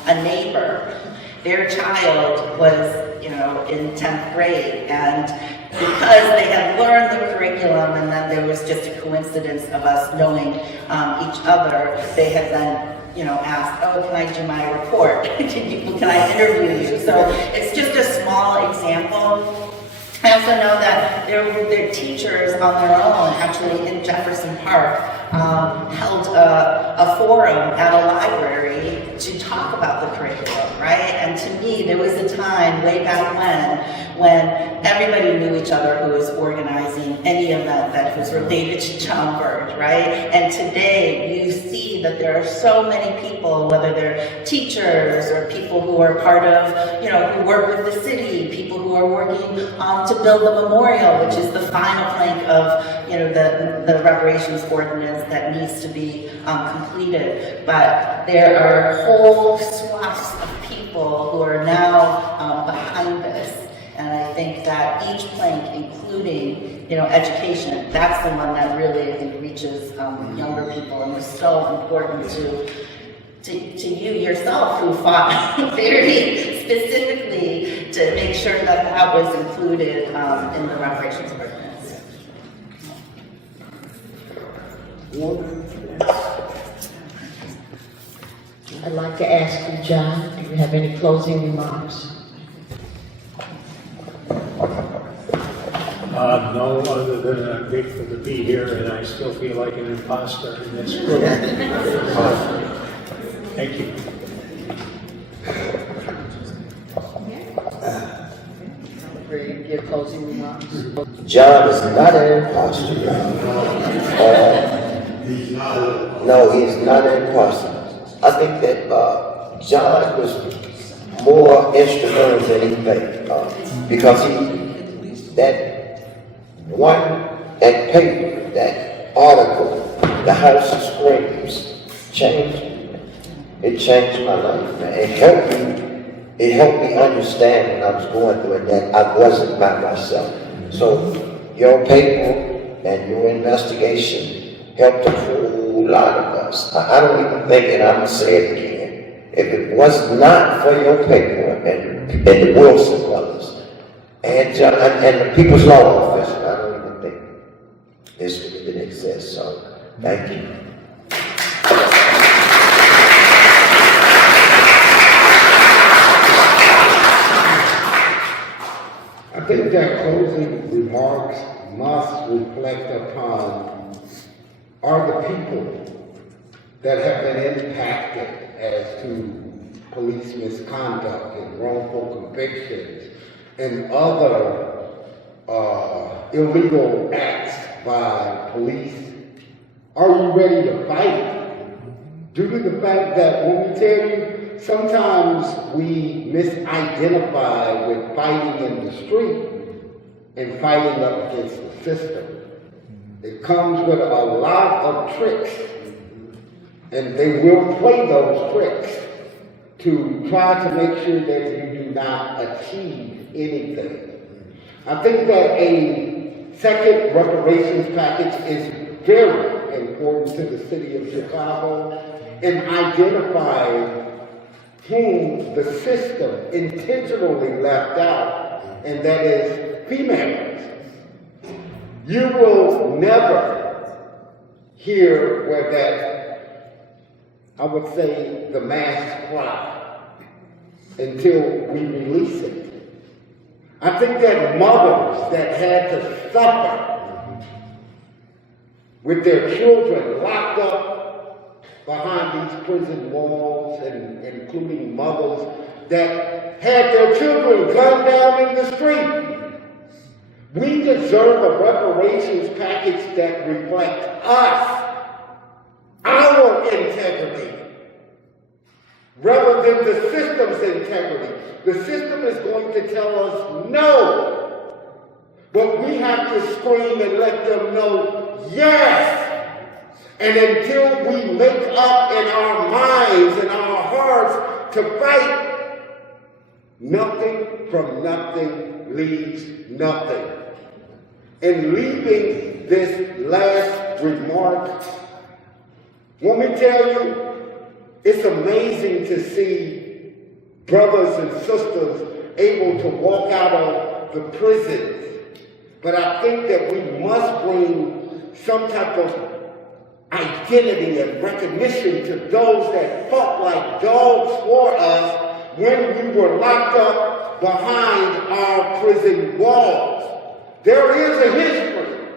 a neighbor, their child was, you know, in 10th grade, and because they had learned the curriculum and then there was just a coincidence of us knowing each other, they had then, you know, asked, oh, can I do my report? Can I interview you? So it's just a small example. I also know that their teachers on their own, actually in Jefferson Park, held a forum at a library to talk about the curriculum, right? And to me, there was a time way back when everybody knew each other who was organizing any event that was related to John Burge, right? And today, you see that there are so many people, whether they're teachers or people who are part of, you know, who work with the city, people who are working to build the memorial, which is the final plank of, you know, the reparations ordinance that needs to be completed. But there are whole swaths of people who are now behind this. And I think that each plank, including, you know, education, that's the one that really, I think, reaches younger people and was so important to you yourself, who fought very specifically to make sure that that was included in the reparations ordinance. I'd like to ask you, John, do you have any closing remarks? No, other than I'm grateful to be here, and I still feel like an imposter in this group. Thank you. Your closing remarks? John is not an imposter. No, he's not an imposter. I think that John was more instrumental than anything because that paper, that article, The House of Screams, changed me. It changed my life, man. It helped me understand when I was going through it that I wasn't by myself. So your paper and your investigation helped a whole lot of us. I don't even think, and I'm going to say it again, if it was not for your paper and the Wilson brothers and the People's Law Office, I don't even think this would exist. So thank you. I think that closing remarks must reflect upon are the people that have been impacted as to police misconduct and wrongful convictions and other illegal acts by police. Are you ready to fight? Due to the fact that when we tell you, sometimes we misidentify with fighting in the street and fighting up against the system. It comes with a lot of tricks, and they will play those tricks to try to make sure that you do not achieve anything. I think that a second reparations package is very important to the city of Chicago in identifying whom the system intentionally left out, and that is females. You will never hear where that, I would say, the mass cry until we release it. I think that mothers that had to suffer with their children locked up behind these prison walls, and including mothers that had their children gunned down in the street. We deserve a reparations package that reflects us, our integrity, rather than the system's integrity. The system is going to tell us no, but we have to scream and let them know yes. And until we make up in our minds and our hearts to fight, nothing from nothing leaves nothing. In leaving this last remark, let me tell you, it's amazing to see brothers and sisters able to walk out of the prisons. But I think that we must bring some type of identity and recognition to those that fought like dogs for us when we were locked up behind our prison walls. There is a history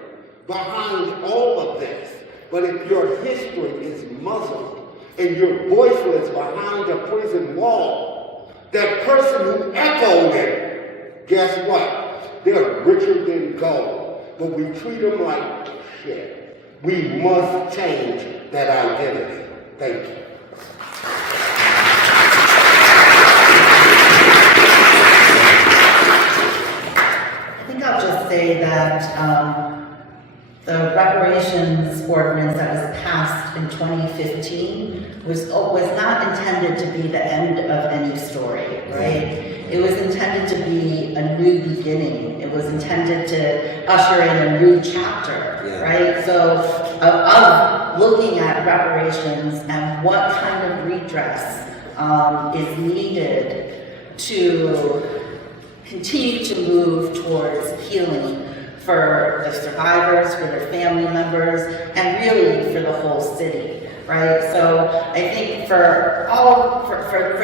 behind all of this. But if your history is muzzled and you're voiceless behind a prison wall, that person who echoed it, guess what? They're richer than gold. But we treat them like shit. We must change that identity. Thank you. I think I'll just say that the reparations ordinance that was passed in 2015 was not intended to be the end of any story, right? It was intended to be a new beginning. It was intended to usher in a new chapter, right? So of looking at reparations and what kind of redress is needed to continue to move towards healing for the survivors, for their family members, and really for the whole city, right? So I think for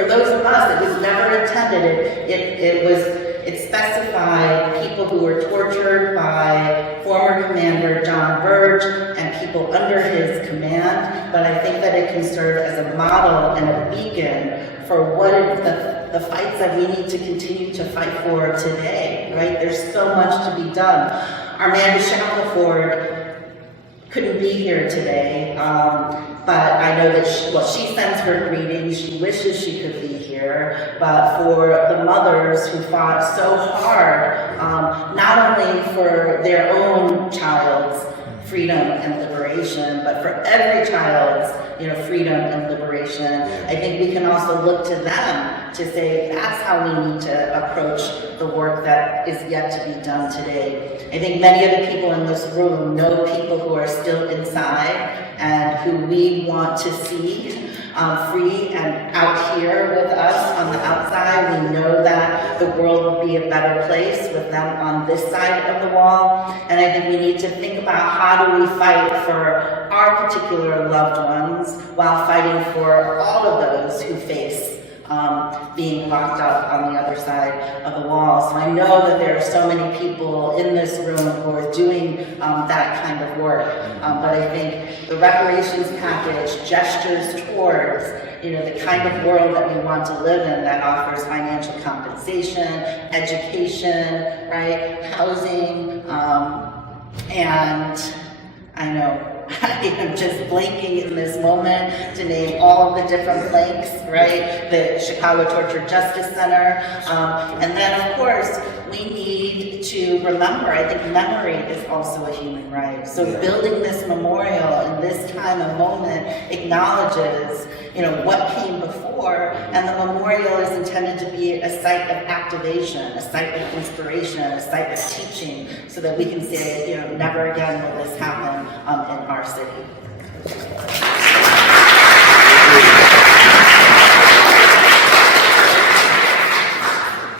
those of us, it was never intended. It specified people who were tortured by former Commander John Burge and people under his command, but I think that it can serve as a model and a beacon for what the fights that we need to continue to fight for today, right? There's so much to be done. Armanda Shackelford couldn't be here today, but I know that she sends her greetings. She wishes she could be here, but for the mothers who fought so hard, not only for their own child's freedom and liberation, but for every child's, freedom and liberation, I think we can also look to them to say that's how we need to approach the work that is yet to be done today. I think many of the people in this room know people who are still inside and who we want to see free and out here with us on the outside. We know that the world will be a better place with them on this side of the wall. And I think we need to think about how do we fight for our particular loved ones while fighting for all of those who face being locked up on the other side of the wall. So I know that there are so many people in this room who are doing that kind of work. But I think the reparations package gestures towards the kind of world that we want to live in that offers financial compensation, education, right, housing, and I know I am just blanking in this moment to name all of the different planks, right? The Chicago Torture Justice Center. And then, of course, we need to remember, I think memory is also a human right. So building this memorial in this time and moment acknowledges, what came before, and the memorial is intended to be a site of activation, a site of inspiration, a site of teaching, so that we can say, never again will this happen in our city.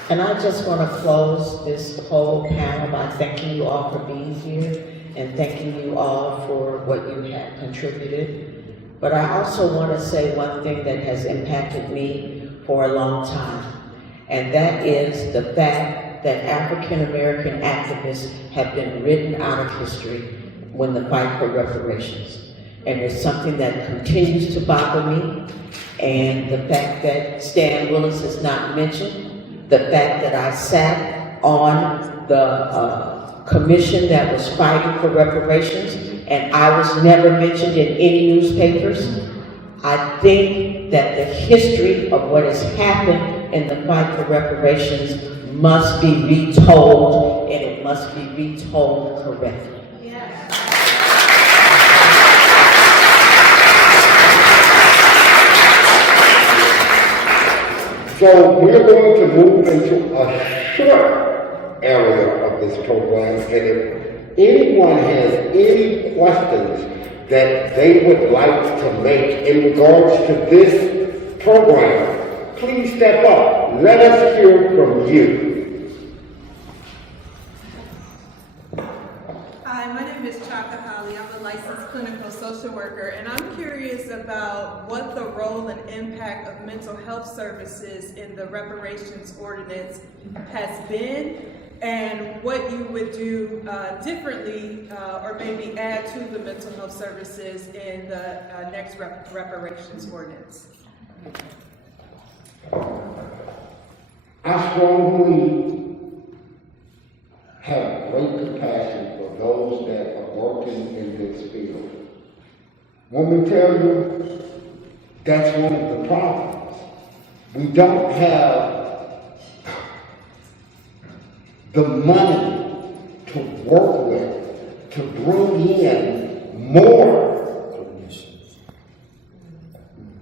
And I just want to close this whole panel by thanking you all for being here and thanking you all for what you have contributed. But I also want to say one thing that has impacted me for a long time, and that is the fact that African American activists have been written out of history when the fight for reparations. And it's something that continues to bother me, and the fact that Stan Willis is not mentioned, the fact that I sat on the commission that was fighting for reparations, and I was never mentioned in any newspapers. I think that the history of what has happened in the fight for reparations must be retold, and it must be retold correctly. So we're going to move into a short area of this program, and anyone has any questions that they would like to make in regards to this program, please step up. Let us hear from you. Hi, my name is Chaka Holly. I'm a licensed clinical social worker, and I'm curious about what the role and impact of mental health services in the reparations ordinance has been, and what you would do differently or maybe add to the mental health services in the next reparations ordinance. I strongly have great compassion for those that are working in this field. Want me to tell you, that's one of the problems. We don't have the money to work with to bring in more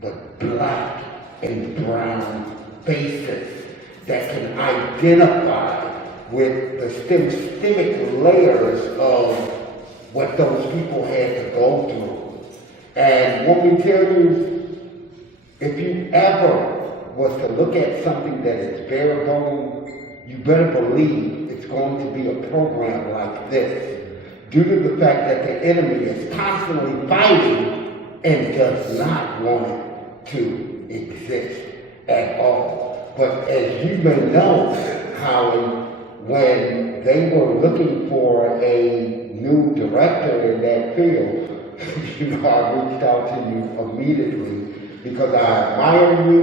but black and brown faces that can identify with the systemic layers of what those people had to go through. And let me tell you, if you ever was to look at something that is bare bone, you better believe it's going to be a program like this, due to the fact that the enemy is constantly fighting and does not want it to exist at all. But as you may know, Holly, when they were looking for a new director in that field, I reached out to you immediately because I admire you,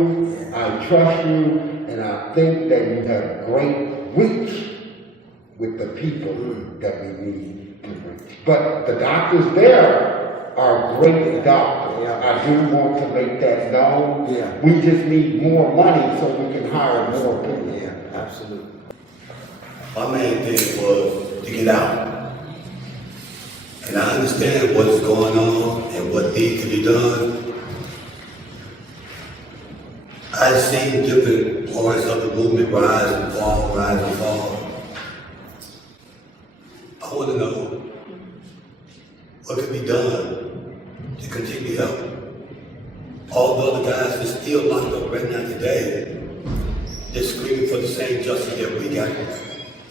I trust you, and I think that you have great reach with the people that we need to reach. But the doctors there are great doctors. I do want to make that known. We just need more money so we can hire more people. Yeah, absolutely. My main thing was to get out. And I understand what is going on and what needs to be done. I've seen different parts of the movement rise and fall, rise and fall. I want to know what can be done to continue to help. All the other guys that are still locked up right now today, they're screaming for the same justice that we got.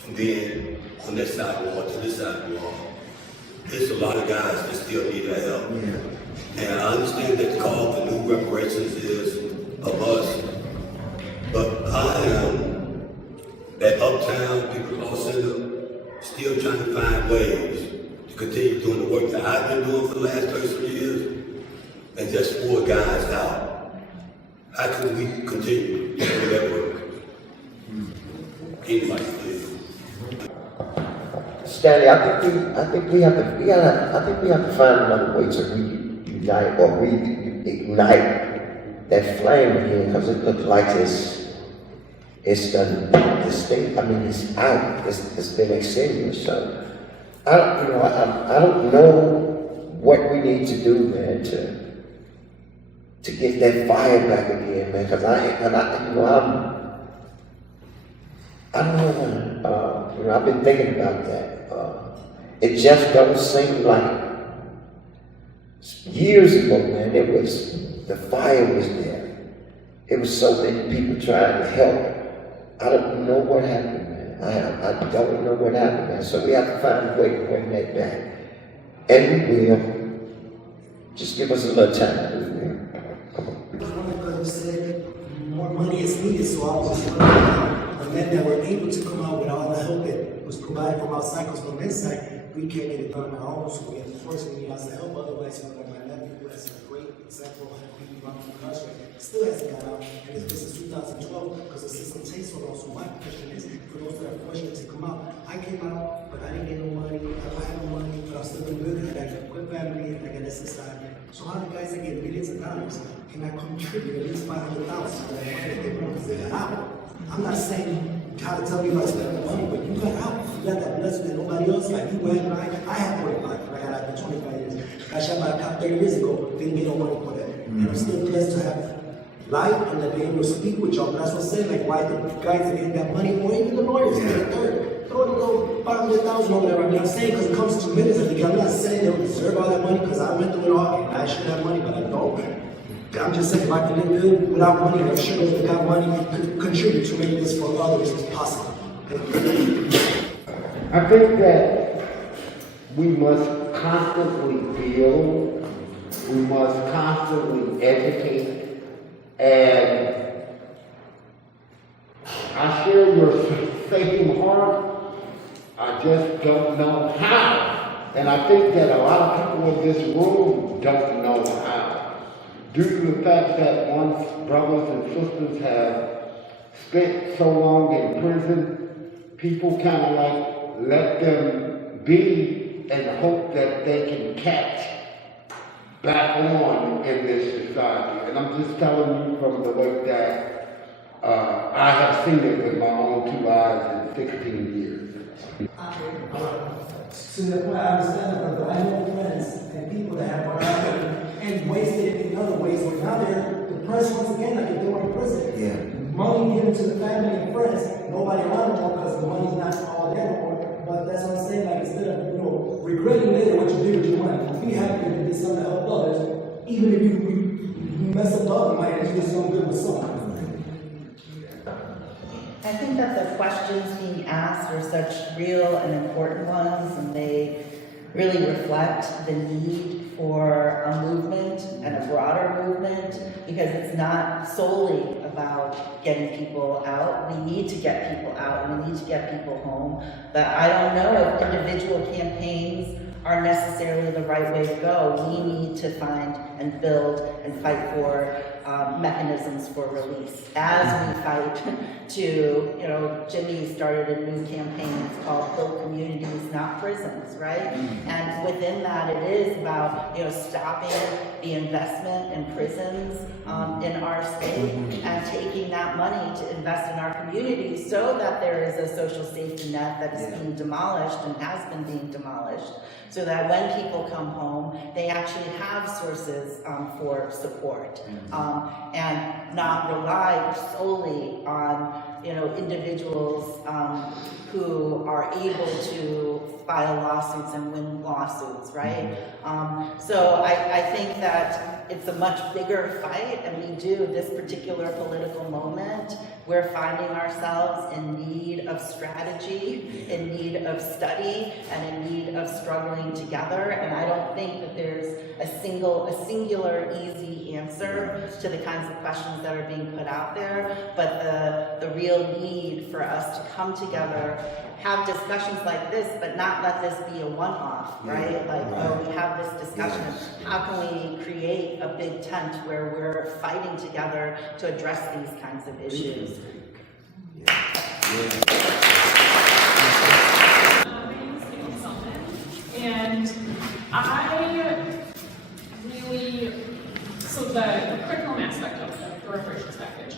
And then on that side of the wall to this side of the wall, there's a lot of guys that still need our help. And I understand that the call for new reparations is of us, but I am at Uptown, People Law Center, still trying to find ways to continue doing the work that I've been doing for the last 33 years, and just 4 guys out. How can we continue doing that work? Anybody, please. Stanley, I think we have to find another way to reunite or reignite that flame again, because it looks like it's done. This thing, I mean, it's out. It's been extinguished. So I don't know what we need to do, man, to get that fire back again, man. Because I don't know. I've been thinking about that. It just don't seem like years ago, man. The fire was there. It was so many people trying to help. I don't know what happened, man. I don't know what happened, man. So we have to find a way to bring that back, and we will. Just give us a little time. We will. Because you said more money is needed, so I was the men that were able to come out with all the help that was provided from outside, because from inside, we can't get it done on our own, so we have to first we need outside help. Otherwise, like my nephew, who has a great example of people running from incarcerated, still hasn't got out, and it's been since 2012 because the system takes so long. So my question is, for those that are fortunate to come out, I came out, but I didn't get no money. I don't have no money, but I'm still doing good. I got a good family, and I got this inside. So how do guys that get millions of dollars can I contribute at least $500,000 for that money if they want to get out? I'm not saying how to tell you how to spend the money, but you got out. You got that blessing that nobody else got. You went, I had 45, I got out for 25 years. I shot my cop 30 years ago, didn't get no money for that. And I'm still blessed to have life and to be able to speak with y'all. But that's what I'm saying, like why the guys that get that money, or even the lawyers get a third. throw a little 500,000 over there. I mean, I'm saying because it comes to minutes. I'm not saying they deserve all that money because I went through it all and I should have money, but I don't. I'm just saying if I can live good without money, I'm sure those that got money could contribute to make this for others possible. I think that we must constantly build, we must constantly educate, and I share your same heart. I just don't know how. And I think that a lot of people in this room don't know how. Due to the fact that one's brothers and sisters have spent so long in prison, people kind of like let them be and hope that they can catch back on in this society. And I'm just telling you from the way that I have seen it with my own 2 eyes in 16 years. To the point, I understand that, but I know friends and people that have gone out and wasted it in other ways, but now they're depressed once again, like if they were in prison. Yeah. Money given to the family and friends, nobody around them because the money's not all there anymore. But that's what I'm saying, like instead of, regretting later what you did with your money, be happy that you did something to help others, even if you mess up the other money and you did something good with someone. I think that the questions being asked are such real and important ones, and they really reflect the need for a movement and a broader movement, because it's not solely about getting people out. We need to get people out, and we need to get people home, but I don't know if individual campaigns are necessarily the right way to go. We need to find and build and fight for mechanisms for release. As we fight to, Jimmy started a new campaign, it's called Build Communities, Not Prisons, right? And within that, it is about, stopping the investment in prisons in our state and taking that money to invest in our communities so that there is a social safety net that is being demolished and has been being demolished, so that when people come home, they actually have sources for support, and not rely solely on individuals who are able to file lawsuits and win lawsuits, right? So I think that it's a much bigger fight, and we do this particular political moment. We're finding ourselves in need of strategy, in need of study, and in need of struggling together. And I don't think that there's a singular, easy answer to the kinds of questions that are being put out there. But the real need for us to come together, have discussions like this, but not let this be a one-off, right? We have this discussion. How can we create a big tent where we're fighting together to address these kinds of issues? And so the curriculum aspect of the reparations package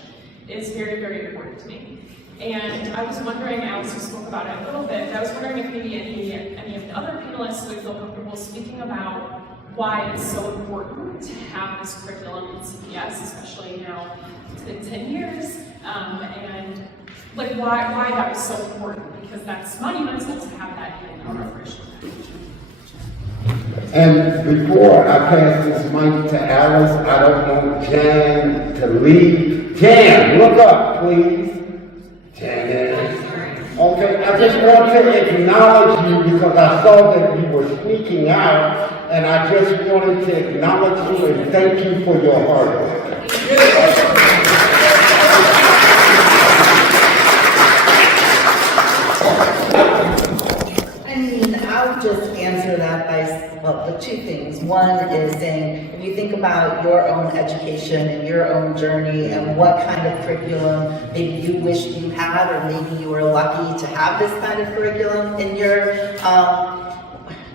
is very, very important to me. And I was wondering, Alex, you spoke about it a little bit, but I was wondering if maybe any of the other panelists would feel comfortable speaking about why it's so important to have this curriculum in CPS, especially now it's been 10 years, and like why that was so important, because that's monumental to have that in our reparations package. And before I pass this mic to Alice, I don't want Jan to leave. Jan, look up, please. Jan. Okay, I just want to acknowledge you because I saw that you were sneaking out, and I just wanted to acknowledge you and thank you for your hard work. I'll just answer that with two things. One is saying, if you think about your own education and your own journey and what kind of curriculum maybe you wished you had, or maybe you were lucky to have this kind of curriculum in your,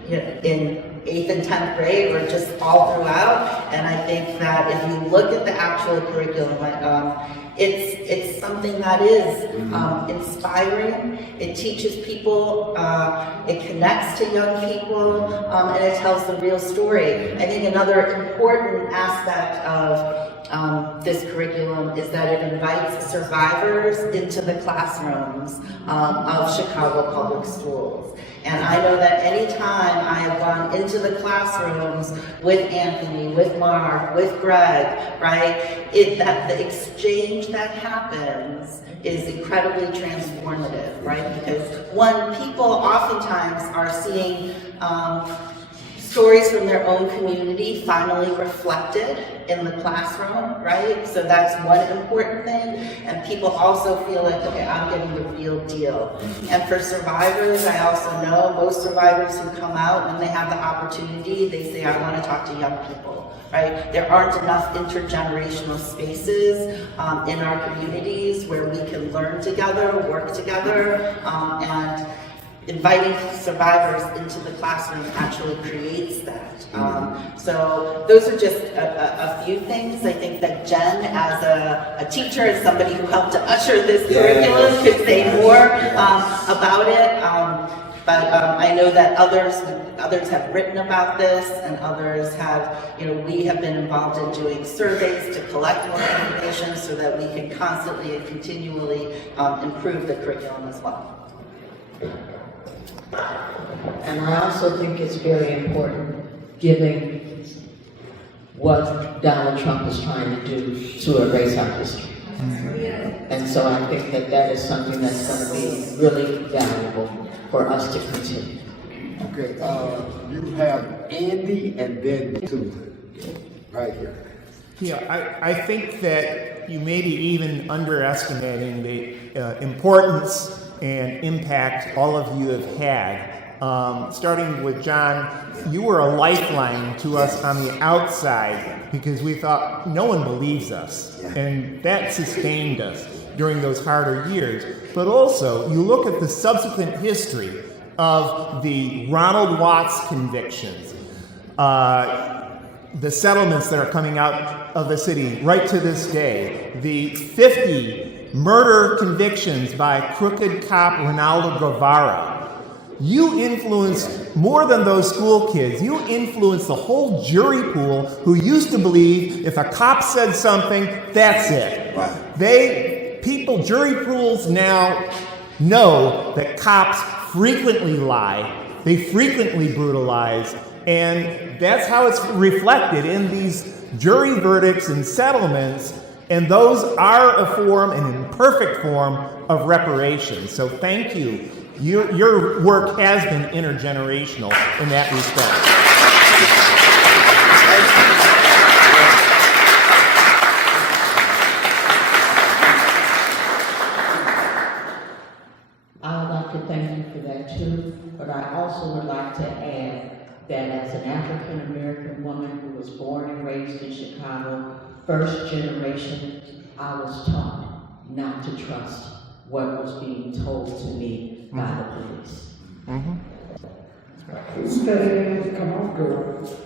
in 8th and 10th grade or just all throughout, and I think that if you look at the actual curriculum, it's something that is inspiring. It teaches people, it connects to young people, and it tells the real story. I think another important aspect of this curriculum is that it invites survivors into the classrooms of Chicago Public Schools. And I know that anytime I have gone into the classrooms with Anthony, with Mark, with Greg, right, that the exchange that happens is incredibly transformative, right? Because one, people oftentimes are seeing stories from their own community finally reflected in the classroom, right? So that's one important thing. And people also feel like, okay, I'm getting the real deal. And for survivors, I also know most survivors who come out, when they have the opportunity, they say, I want to talk to young people, right? There aren't enough intergenerational spaces in our communities where we can learn together, work together, and inviting survivors into the classroom actually creates that. So those are just a few things. I think that Jen, as a teacher, as somebody who helped to usher this curriculum, could say more about it. But I know that others have written about this, and others have, we have been involved in doing surveys to collect more information so that we can constantly and continually improve the curriculum as well. And I also think it's very important, given what Donald Trump is trying to do to erase our history. And so I think that that is something that's going to be really valuable for us to continue. Okay, you have Andy and then Susan, right here. Yeah, I think that you may be even underestimating the importance and impact all of you have had. Starting with John, you were a lifeline to us on the outside because we thought no one believes us, and that sustained us during those harder years. But also, you look at the subsequent history of the Ronald Watts convictions, the settlements that are coming out of the city right to this day, the 50 murder convictions by crooked cop Ronaldo Guevara. You influenced more than those school kids. You influenced the whole jury pool who used to believe if a cop said something, that's it. Jury pools now know that cops frequently lie, they frequently brutalize, and that's how it's reflected in these jury verdicts and settlements. And those are a form, an imperfect form, of reparations. So thank you. Your work has been intergenerational in that respect. I would like to thank you for that too, but I also would like to add that as an African American woman who was born and raised in Chicago, first generation, I was taught not to trust what was being told to me by the police. Steady, come on, girl.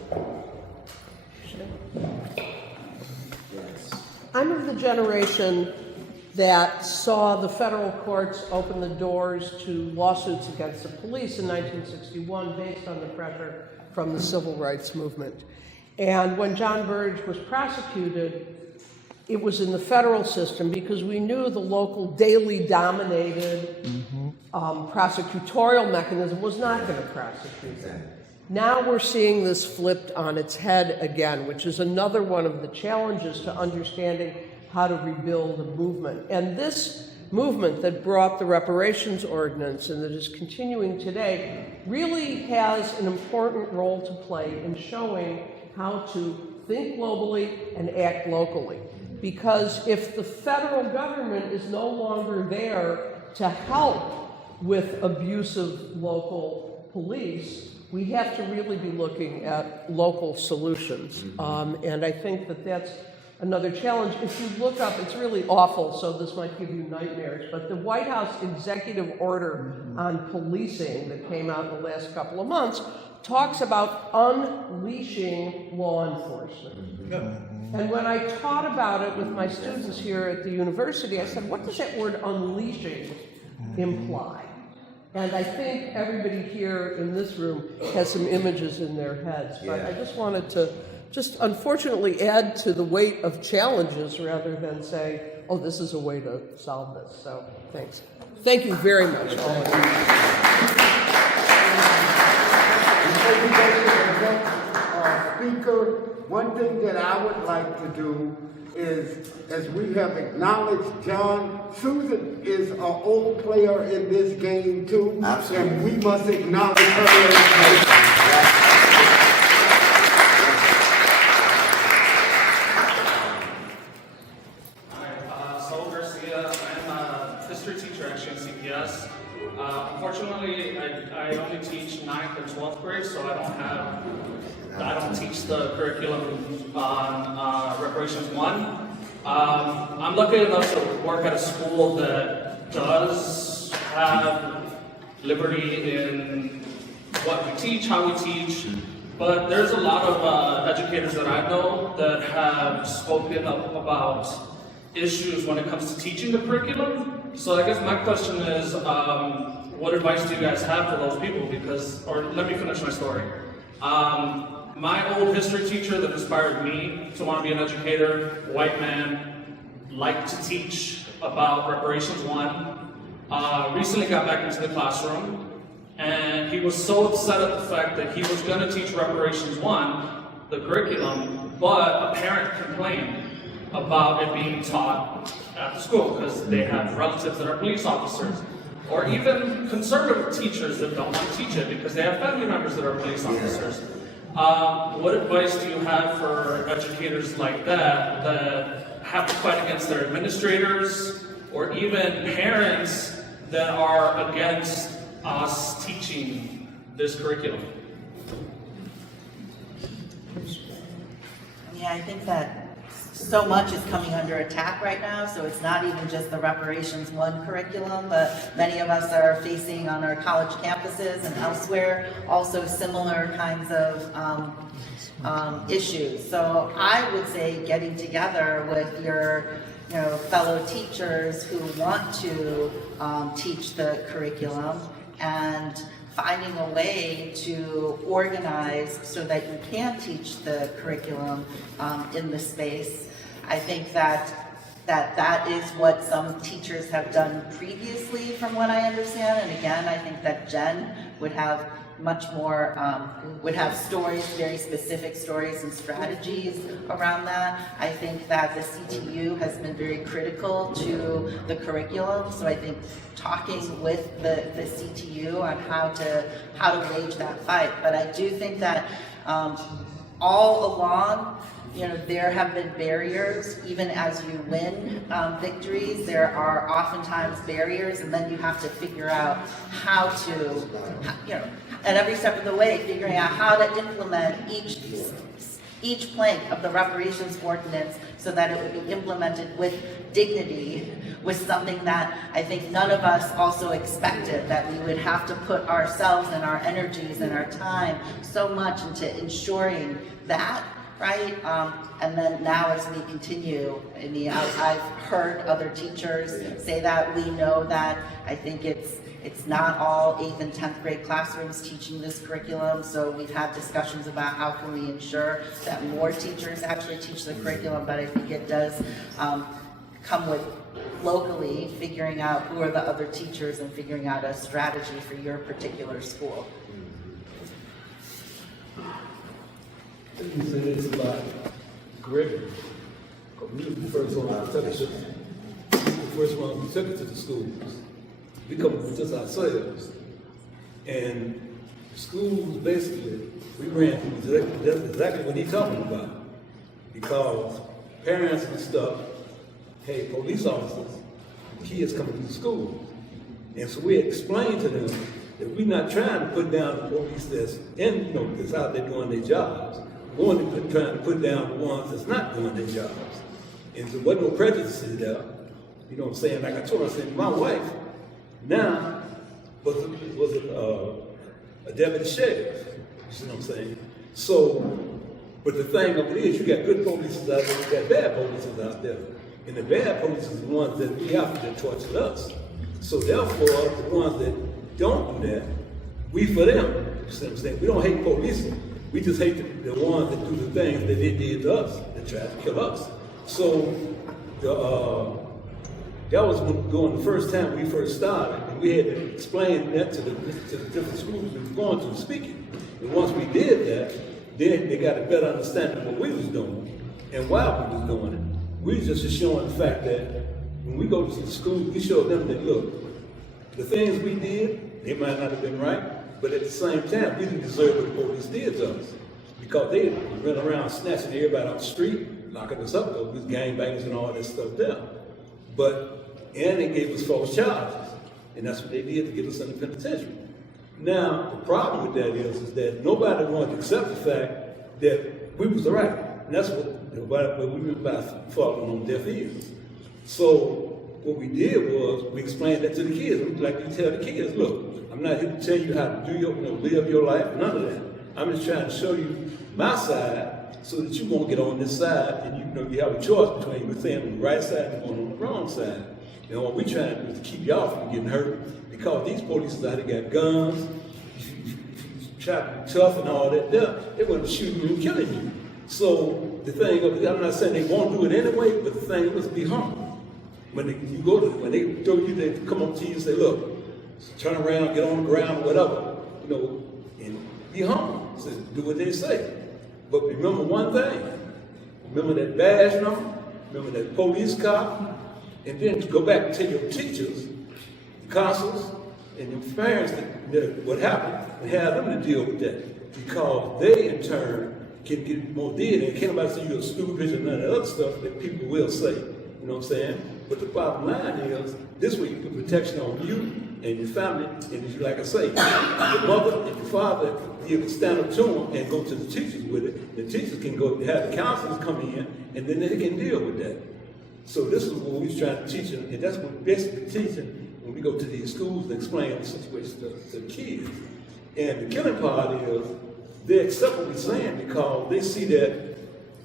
I'm of the generation that saw the federal courts open the doors to lawsuits against the police in 1961 based on the pressure from the civil rights movement. And when John Burge was prosecuted, it was in the federal system because we knew the local daily dominated prosecutorial mechanism was not going to prosecute them. Now we're seeing this flipped on its head again, which is another one of the challenges to understanding how to rebuild a movement. And this movement that brought the reparations ordinance and that is continuing today really has an important role to play in showing how to think globally and act locally. Because if the federal government is no longer there to help with abusive local police, we have to really be looking at local solutions. And I think that that's another challenge. If you look up, it's really awful, so this might give you nightmares, but the White House executive order on policing that came out in the last couple of months talks about unleashing law enforcement. And when I taught about it with my students here at the university, I said, what does that word unleashing imply? And I think everybody here in this room has some images in their heads, but I just wanted to unfortunately add to the weight of challenges rather than say, oh, this is a way to solve this. So thanks. Thank you very much, all of you. Before we go to the next speaker, one thing that I would like to do is, as we have acknowledged John, Susan is an old player in this game too. Absolutely. And we must acknowledge her. History teacher actually in CPS. Unfortunately, I only teach 9th and 12th grade, so I don't teach the curriculum on Reparations WON. I'm lucky enough to work at a school that does have liberty in what we teach, how we teach, but there's a lot of educators that I know that have spoken up about issues when it comes to teaching the curriculum. So I guess my question is, what advice do you guys have for those people? Or let me finish my story. My old history teacher that inspired me to want to be an educator, white man, liked to teach about Reparations WON, recently got back into the classroom, and he was so upset at the fact that he was going to teach Reparations WON, the curriculum, but a parent complained about it being taught at the school because they have relatives that are police officers, or even conservative teachers that don't want to teach it because they have family members that are police officers. What advice do you have for educators like that have to fight against their administrators or even parents that are against us teaching this curriculum? Yeah, I think that so much is coming under attack right now, so it's not even just the Reparations WON curriculum, but many of us are facing on our college campuses and elsewhere also similar kinds of issues. So I would say getting together with your fellow teachers who want to teach the curriculum and finding a way to organize so that you can teach the curriculum in the space. I think that is what some teachers have done previously, from what I understand. And again, I think that Jen would have much more, would have stories, very specific stories and strategies around that. I think that the CTU has been very critical to the curriculum, so I think talking with the CTU on how to wage that fight. But I do think that all along, there have been barriers. Even as you win victories, there are oftentimes barriers, and then you have to figure out how to, at every step of the way, figuring out how to implement each plank of the reparations ordinance so that it would be implemented with dignity, was something that I think none of us also expected, that we would have to put ourselves and our energies and our time so much into ensuring that, right? And then now as we continue, I've heard other teachers say that. We know that. I think it's not all 8th and 10th grade classrooms teaching this curriculum, so we've had discussions about how can we ensure that more teachers actually teach the curriculum, but I think it does come with locally figuring out who are the other teachers and figuring out a strategy for your particular school. Let me say this about Gregory. We were the first one who took it to the schools. We come from just ourselves. And schools, basically, we ran through exactly what he's talking about. Because parents and stuff, hey, police officers, kids coming to the school. And so we explained to them that we're not trying to put down the police that's that's out there doing their jobs. We're trying to put down the ones that's not doing their jobs. And there wasn't no prejudices there. You know what I'm saying? Like I told her, I said, my wife now was a deputy sheriff. You see what I'm saying? So, but the thing of it is, you got good police out there, you got bad police out there. And the bad police is the ones that we have to torture us. So therefore, the ones that don't do that, we for them. You see what I'm saying? We don't hate police. We just hate the ones that do the things that they did to us, that tried to kill us. So that was going the first time we first started, and we had to explain that to the different schools we were going to speaking. And once we did that, then they got a better understanding of what we was doing and why we was doing it. We just showing the fact that when we go to the school, we show them that, look, the things we did, they might not have been right, but at the same time, we didn't deserve what the police did to us. Because they run around snatching everybody off the street, locking us up, though, with gangbangers and all that stuff there. And they gave us false charges, and that's what they did to get us in the penitentiary. Now, the problem with that is that nobody wanted to accept the fact that we was right, and that's what we were about falling on deaf ears. So what we did was we explained that to the kids. Like you tell the kids, look, I'm not here to tell you how to do your, live your life, none of that. I'm just trying to show you my side so that you won't get on this side, and you have a choice between you staying on the right side and going on the wrong side. And what we're trying to do is to keep y'all from getting hurt, because these police out there got guns, try to be tough and all that, they're going to shoot you and killing you. So the thing of it, I'm not saying they won't do it anyway, but the thing is, be humble. When they throw you, they come up to you and say, look, turn around, get on the ground, whatever, and be humble. So do what they say. But remember one thing. Remember that badge number. Remember that police cop. And then go back and tell your teachers, the consuls, and your parents what happened, and have them to deal with that. Because they, in turn, can get more dead. And can't nobody say you're a stupid and none of that other stuff that people will say. You know what I'm saying? But the bottom line is, this way you put protection on you and your family, and like I say, your mother and your father, you can stand up to them and go to the teachers with it. The teachers can go have the counselors come in, and then they can deal with that. So this is what we're trying to teach them, and that's what we're basically teaching when we go to these schools and explain the situation to the kids. And the killing part is, they accept what we're saying because they see that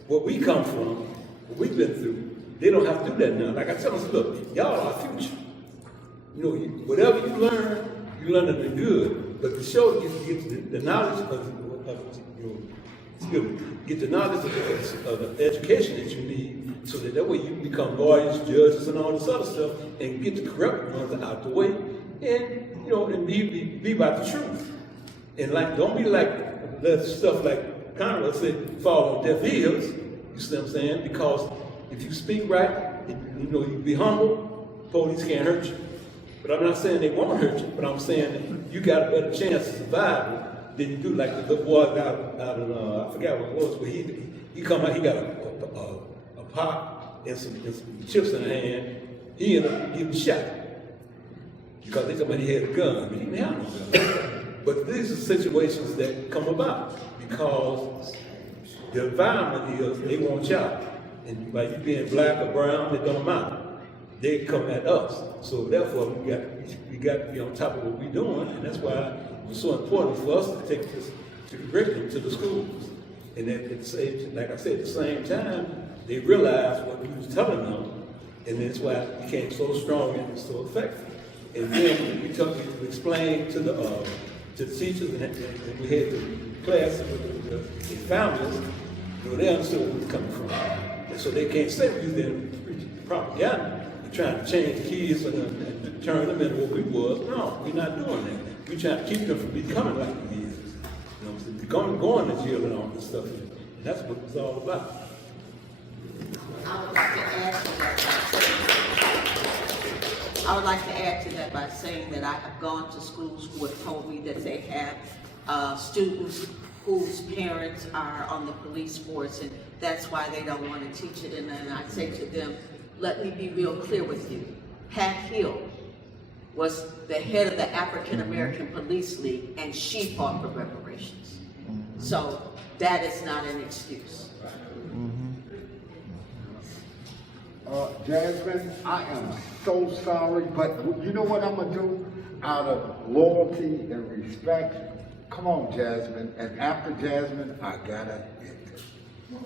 what we come from, what we've been through, they don't have to do that now. Like I tell them, look, y'all are our future. Whatever you learn it in good, but to show you get the knowledge get the knowledge of the education that you need, so that way you can become lawyers, judges, and all this other stuff, and get the corrupt ones out the way, and and be about the truth. And don't be like that stuff like Conroy said, fall on deaf ears. You see what I'm saying? Because if you speak right, you be humble, police can't hurt you. But I'm not saying they won't hurt you, but I'm saying that you got a better chance of surviving than you do like the little boy out of, I forgot what it was, but he come out, he got a pot and some chips in the hand. He ended up getting shot. Because they told me he had a gun, but he didn't have no gun. But these are situations that come about because the environment is they want y'all. And by you being black or brown, it don't matter. They come at us. So therefore, we got to be on top of what we're doing, and that's why it was so important for us to take this to the curriculum, to the schools. And then like I said, at the same time, they realized what we was telling them, and that's why it became so strong and so effective. And then we explained to the teachers, and we had the class with the families, they understood where we was coming from. And so they can't say we didn't preach propaganda. Trying to change the kids and turn them into what we was. No, we're not doing that. We're trying to keep them from becoming like we is. Becoming going to jail and all this stuff. And that's what it's all about. I would like to add to that by saying that I have gone to schools who have told me that they have students whose parents are on the police force, and that's why they don't want to teach it. And then I say to them, let me be real clear with you. Pat Hill was the head of the African American Police League, and she fought for reparations. So that is not an excuse. Jasmine, I am so sorry, but you know what I'm gonna do? Out of loyalty and respect, Come on, Jasmine, and after Jasmine, I gotta hit this. My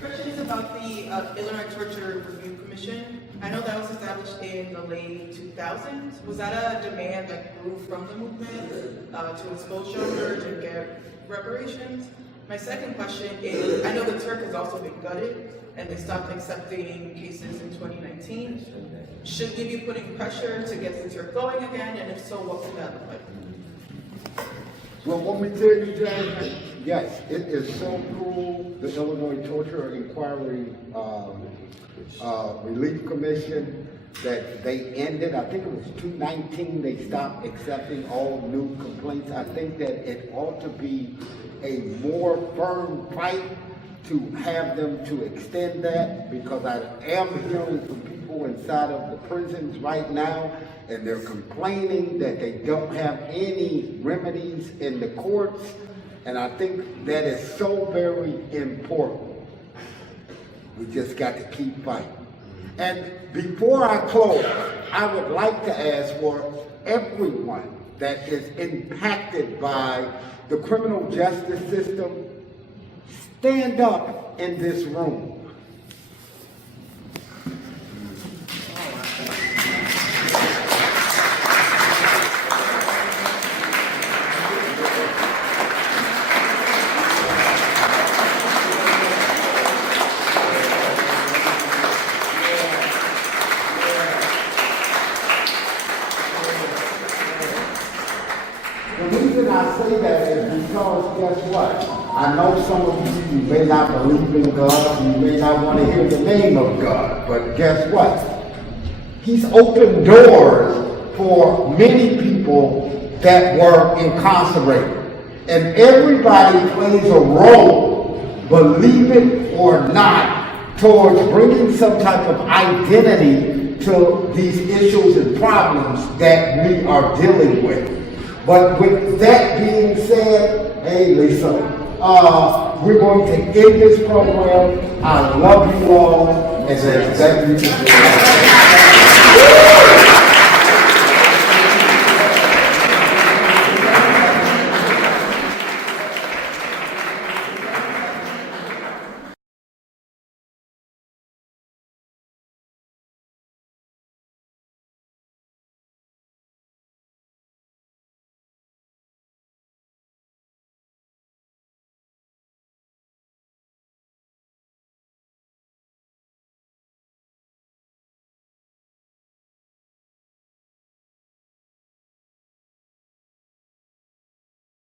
question is about the Illinois Torture Review Commission. I know that was established in the late 2000s. Was that a demand that grew from the movement to expose John Burge and get reparations? My second question is, I know the Turk has also been gutted and they stopped accepting cases in 2019. Should we be putting pressure to get the Turk going again? And if so, what would that look like? Well, what we did, Jasmine, yes, it is so cool, the Illinois Torture Inquiry Relief Commission, that they ended, I think it was 2019, they stopped accepting all new complaints. I think that it ought to be a more firm fight to have them to extend that, because I am hearing from people inside of the prisons right now, and they're complaining that they don't have any remedies in the courts, and I think that is so very important. We just got to keep fighting. And before I close, I would like to ask for everyone that is impacted by the criminal justice system, stand up in this room. The reason I say that is because, guess what? I know some of you may not believe in God, you may not want to hear the name of God, but guess what? He's opened doors for many people that were incarcerated. And everybody plays a role, believe it or not, towards bringing some type of identity to these issues and problems that we are dealing with. But with that being said, hey Lisa, we're going to end this program. I love you all, and thank you.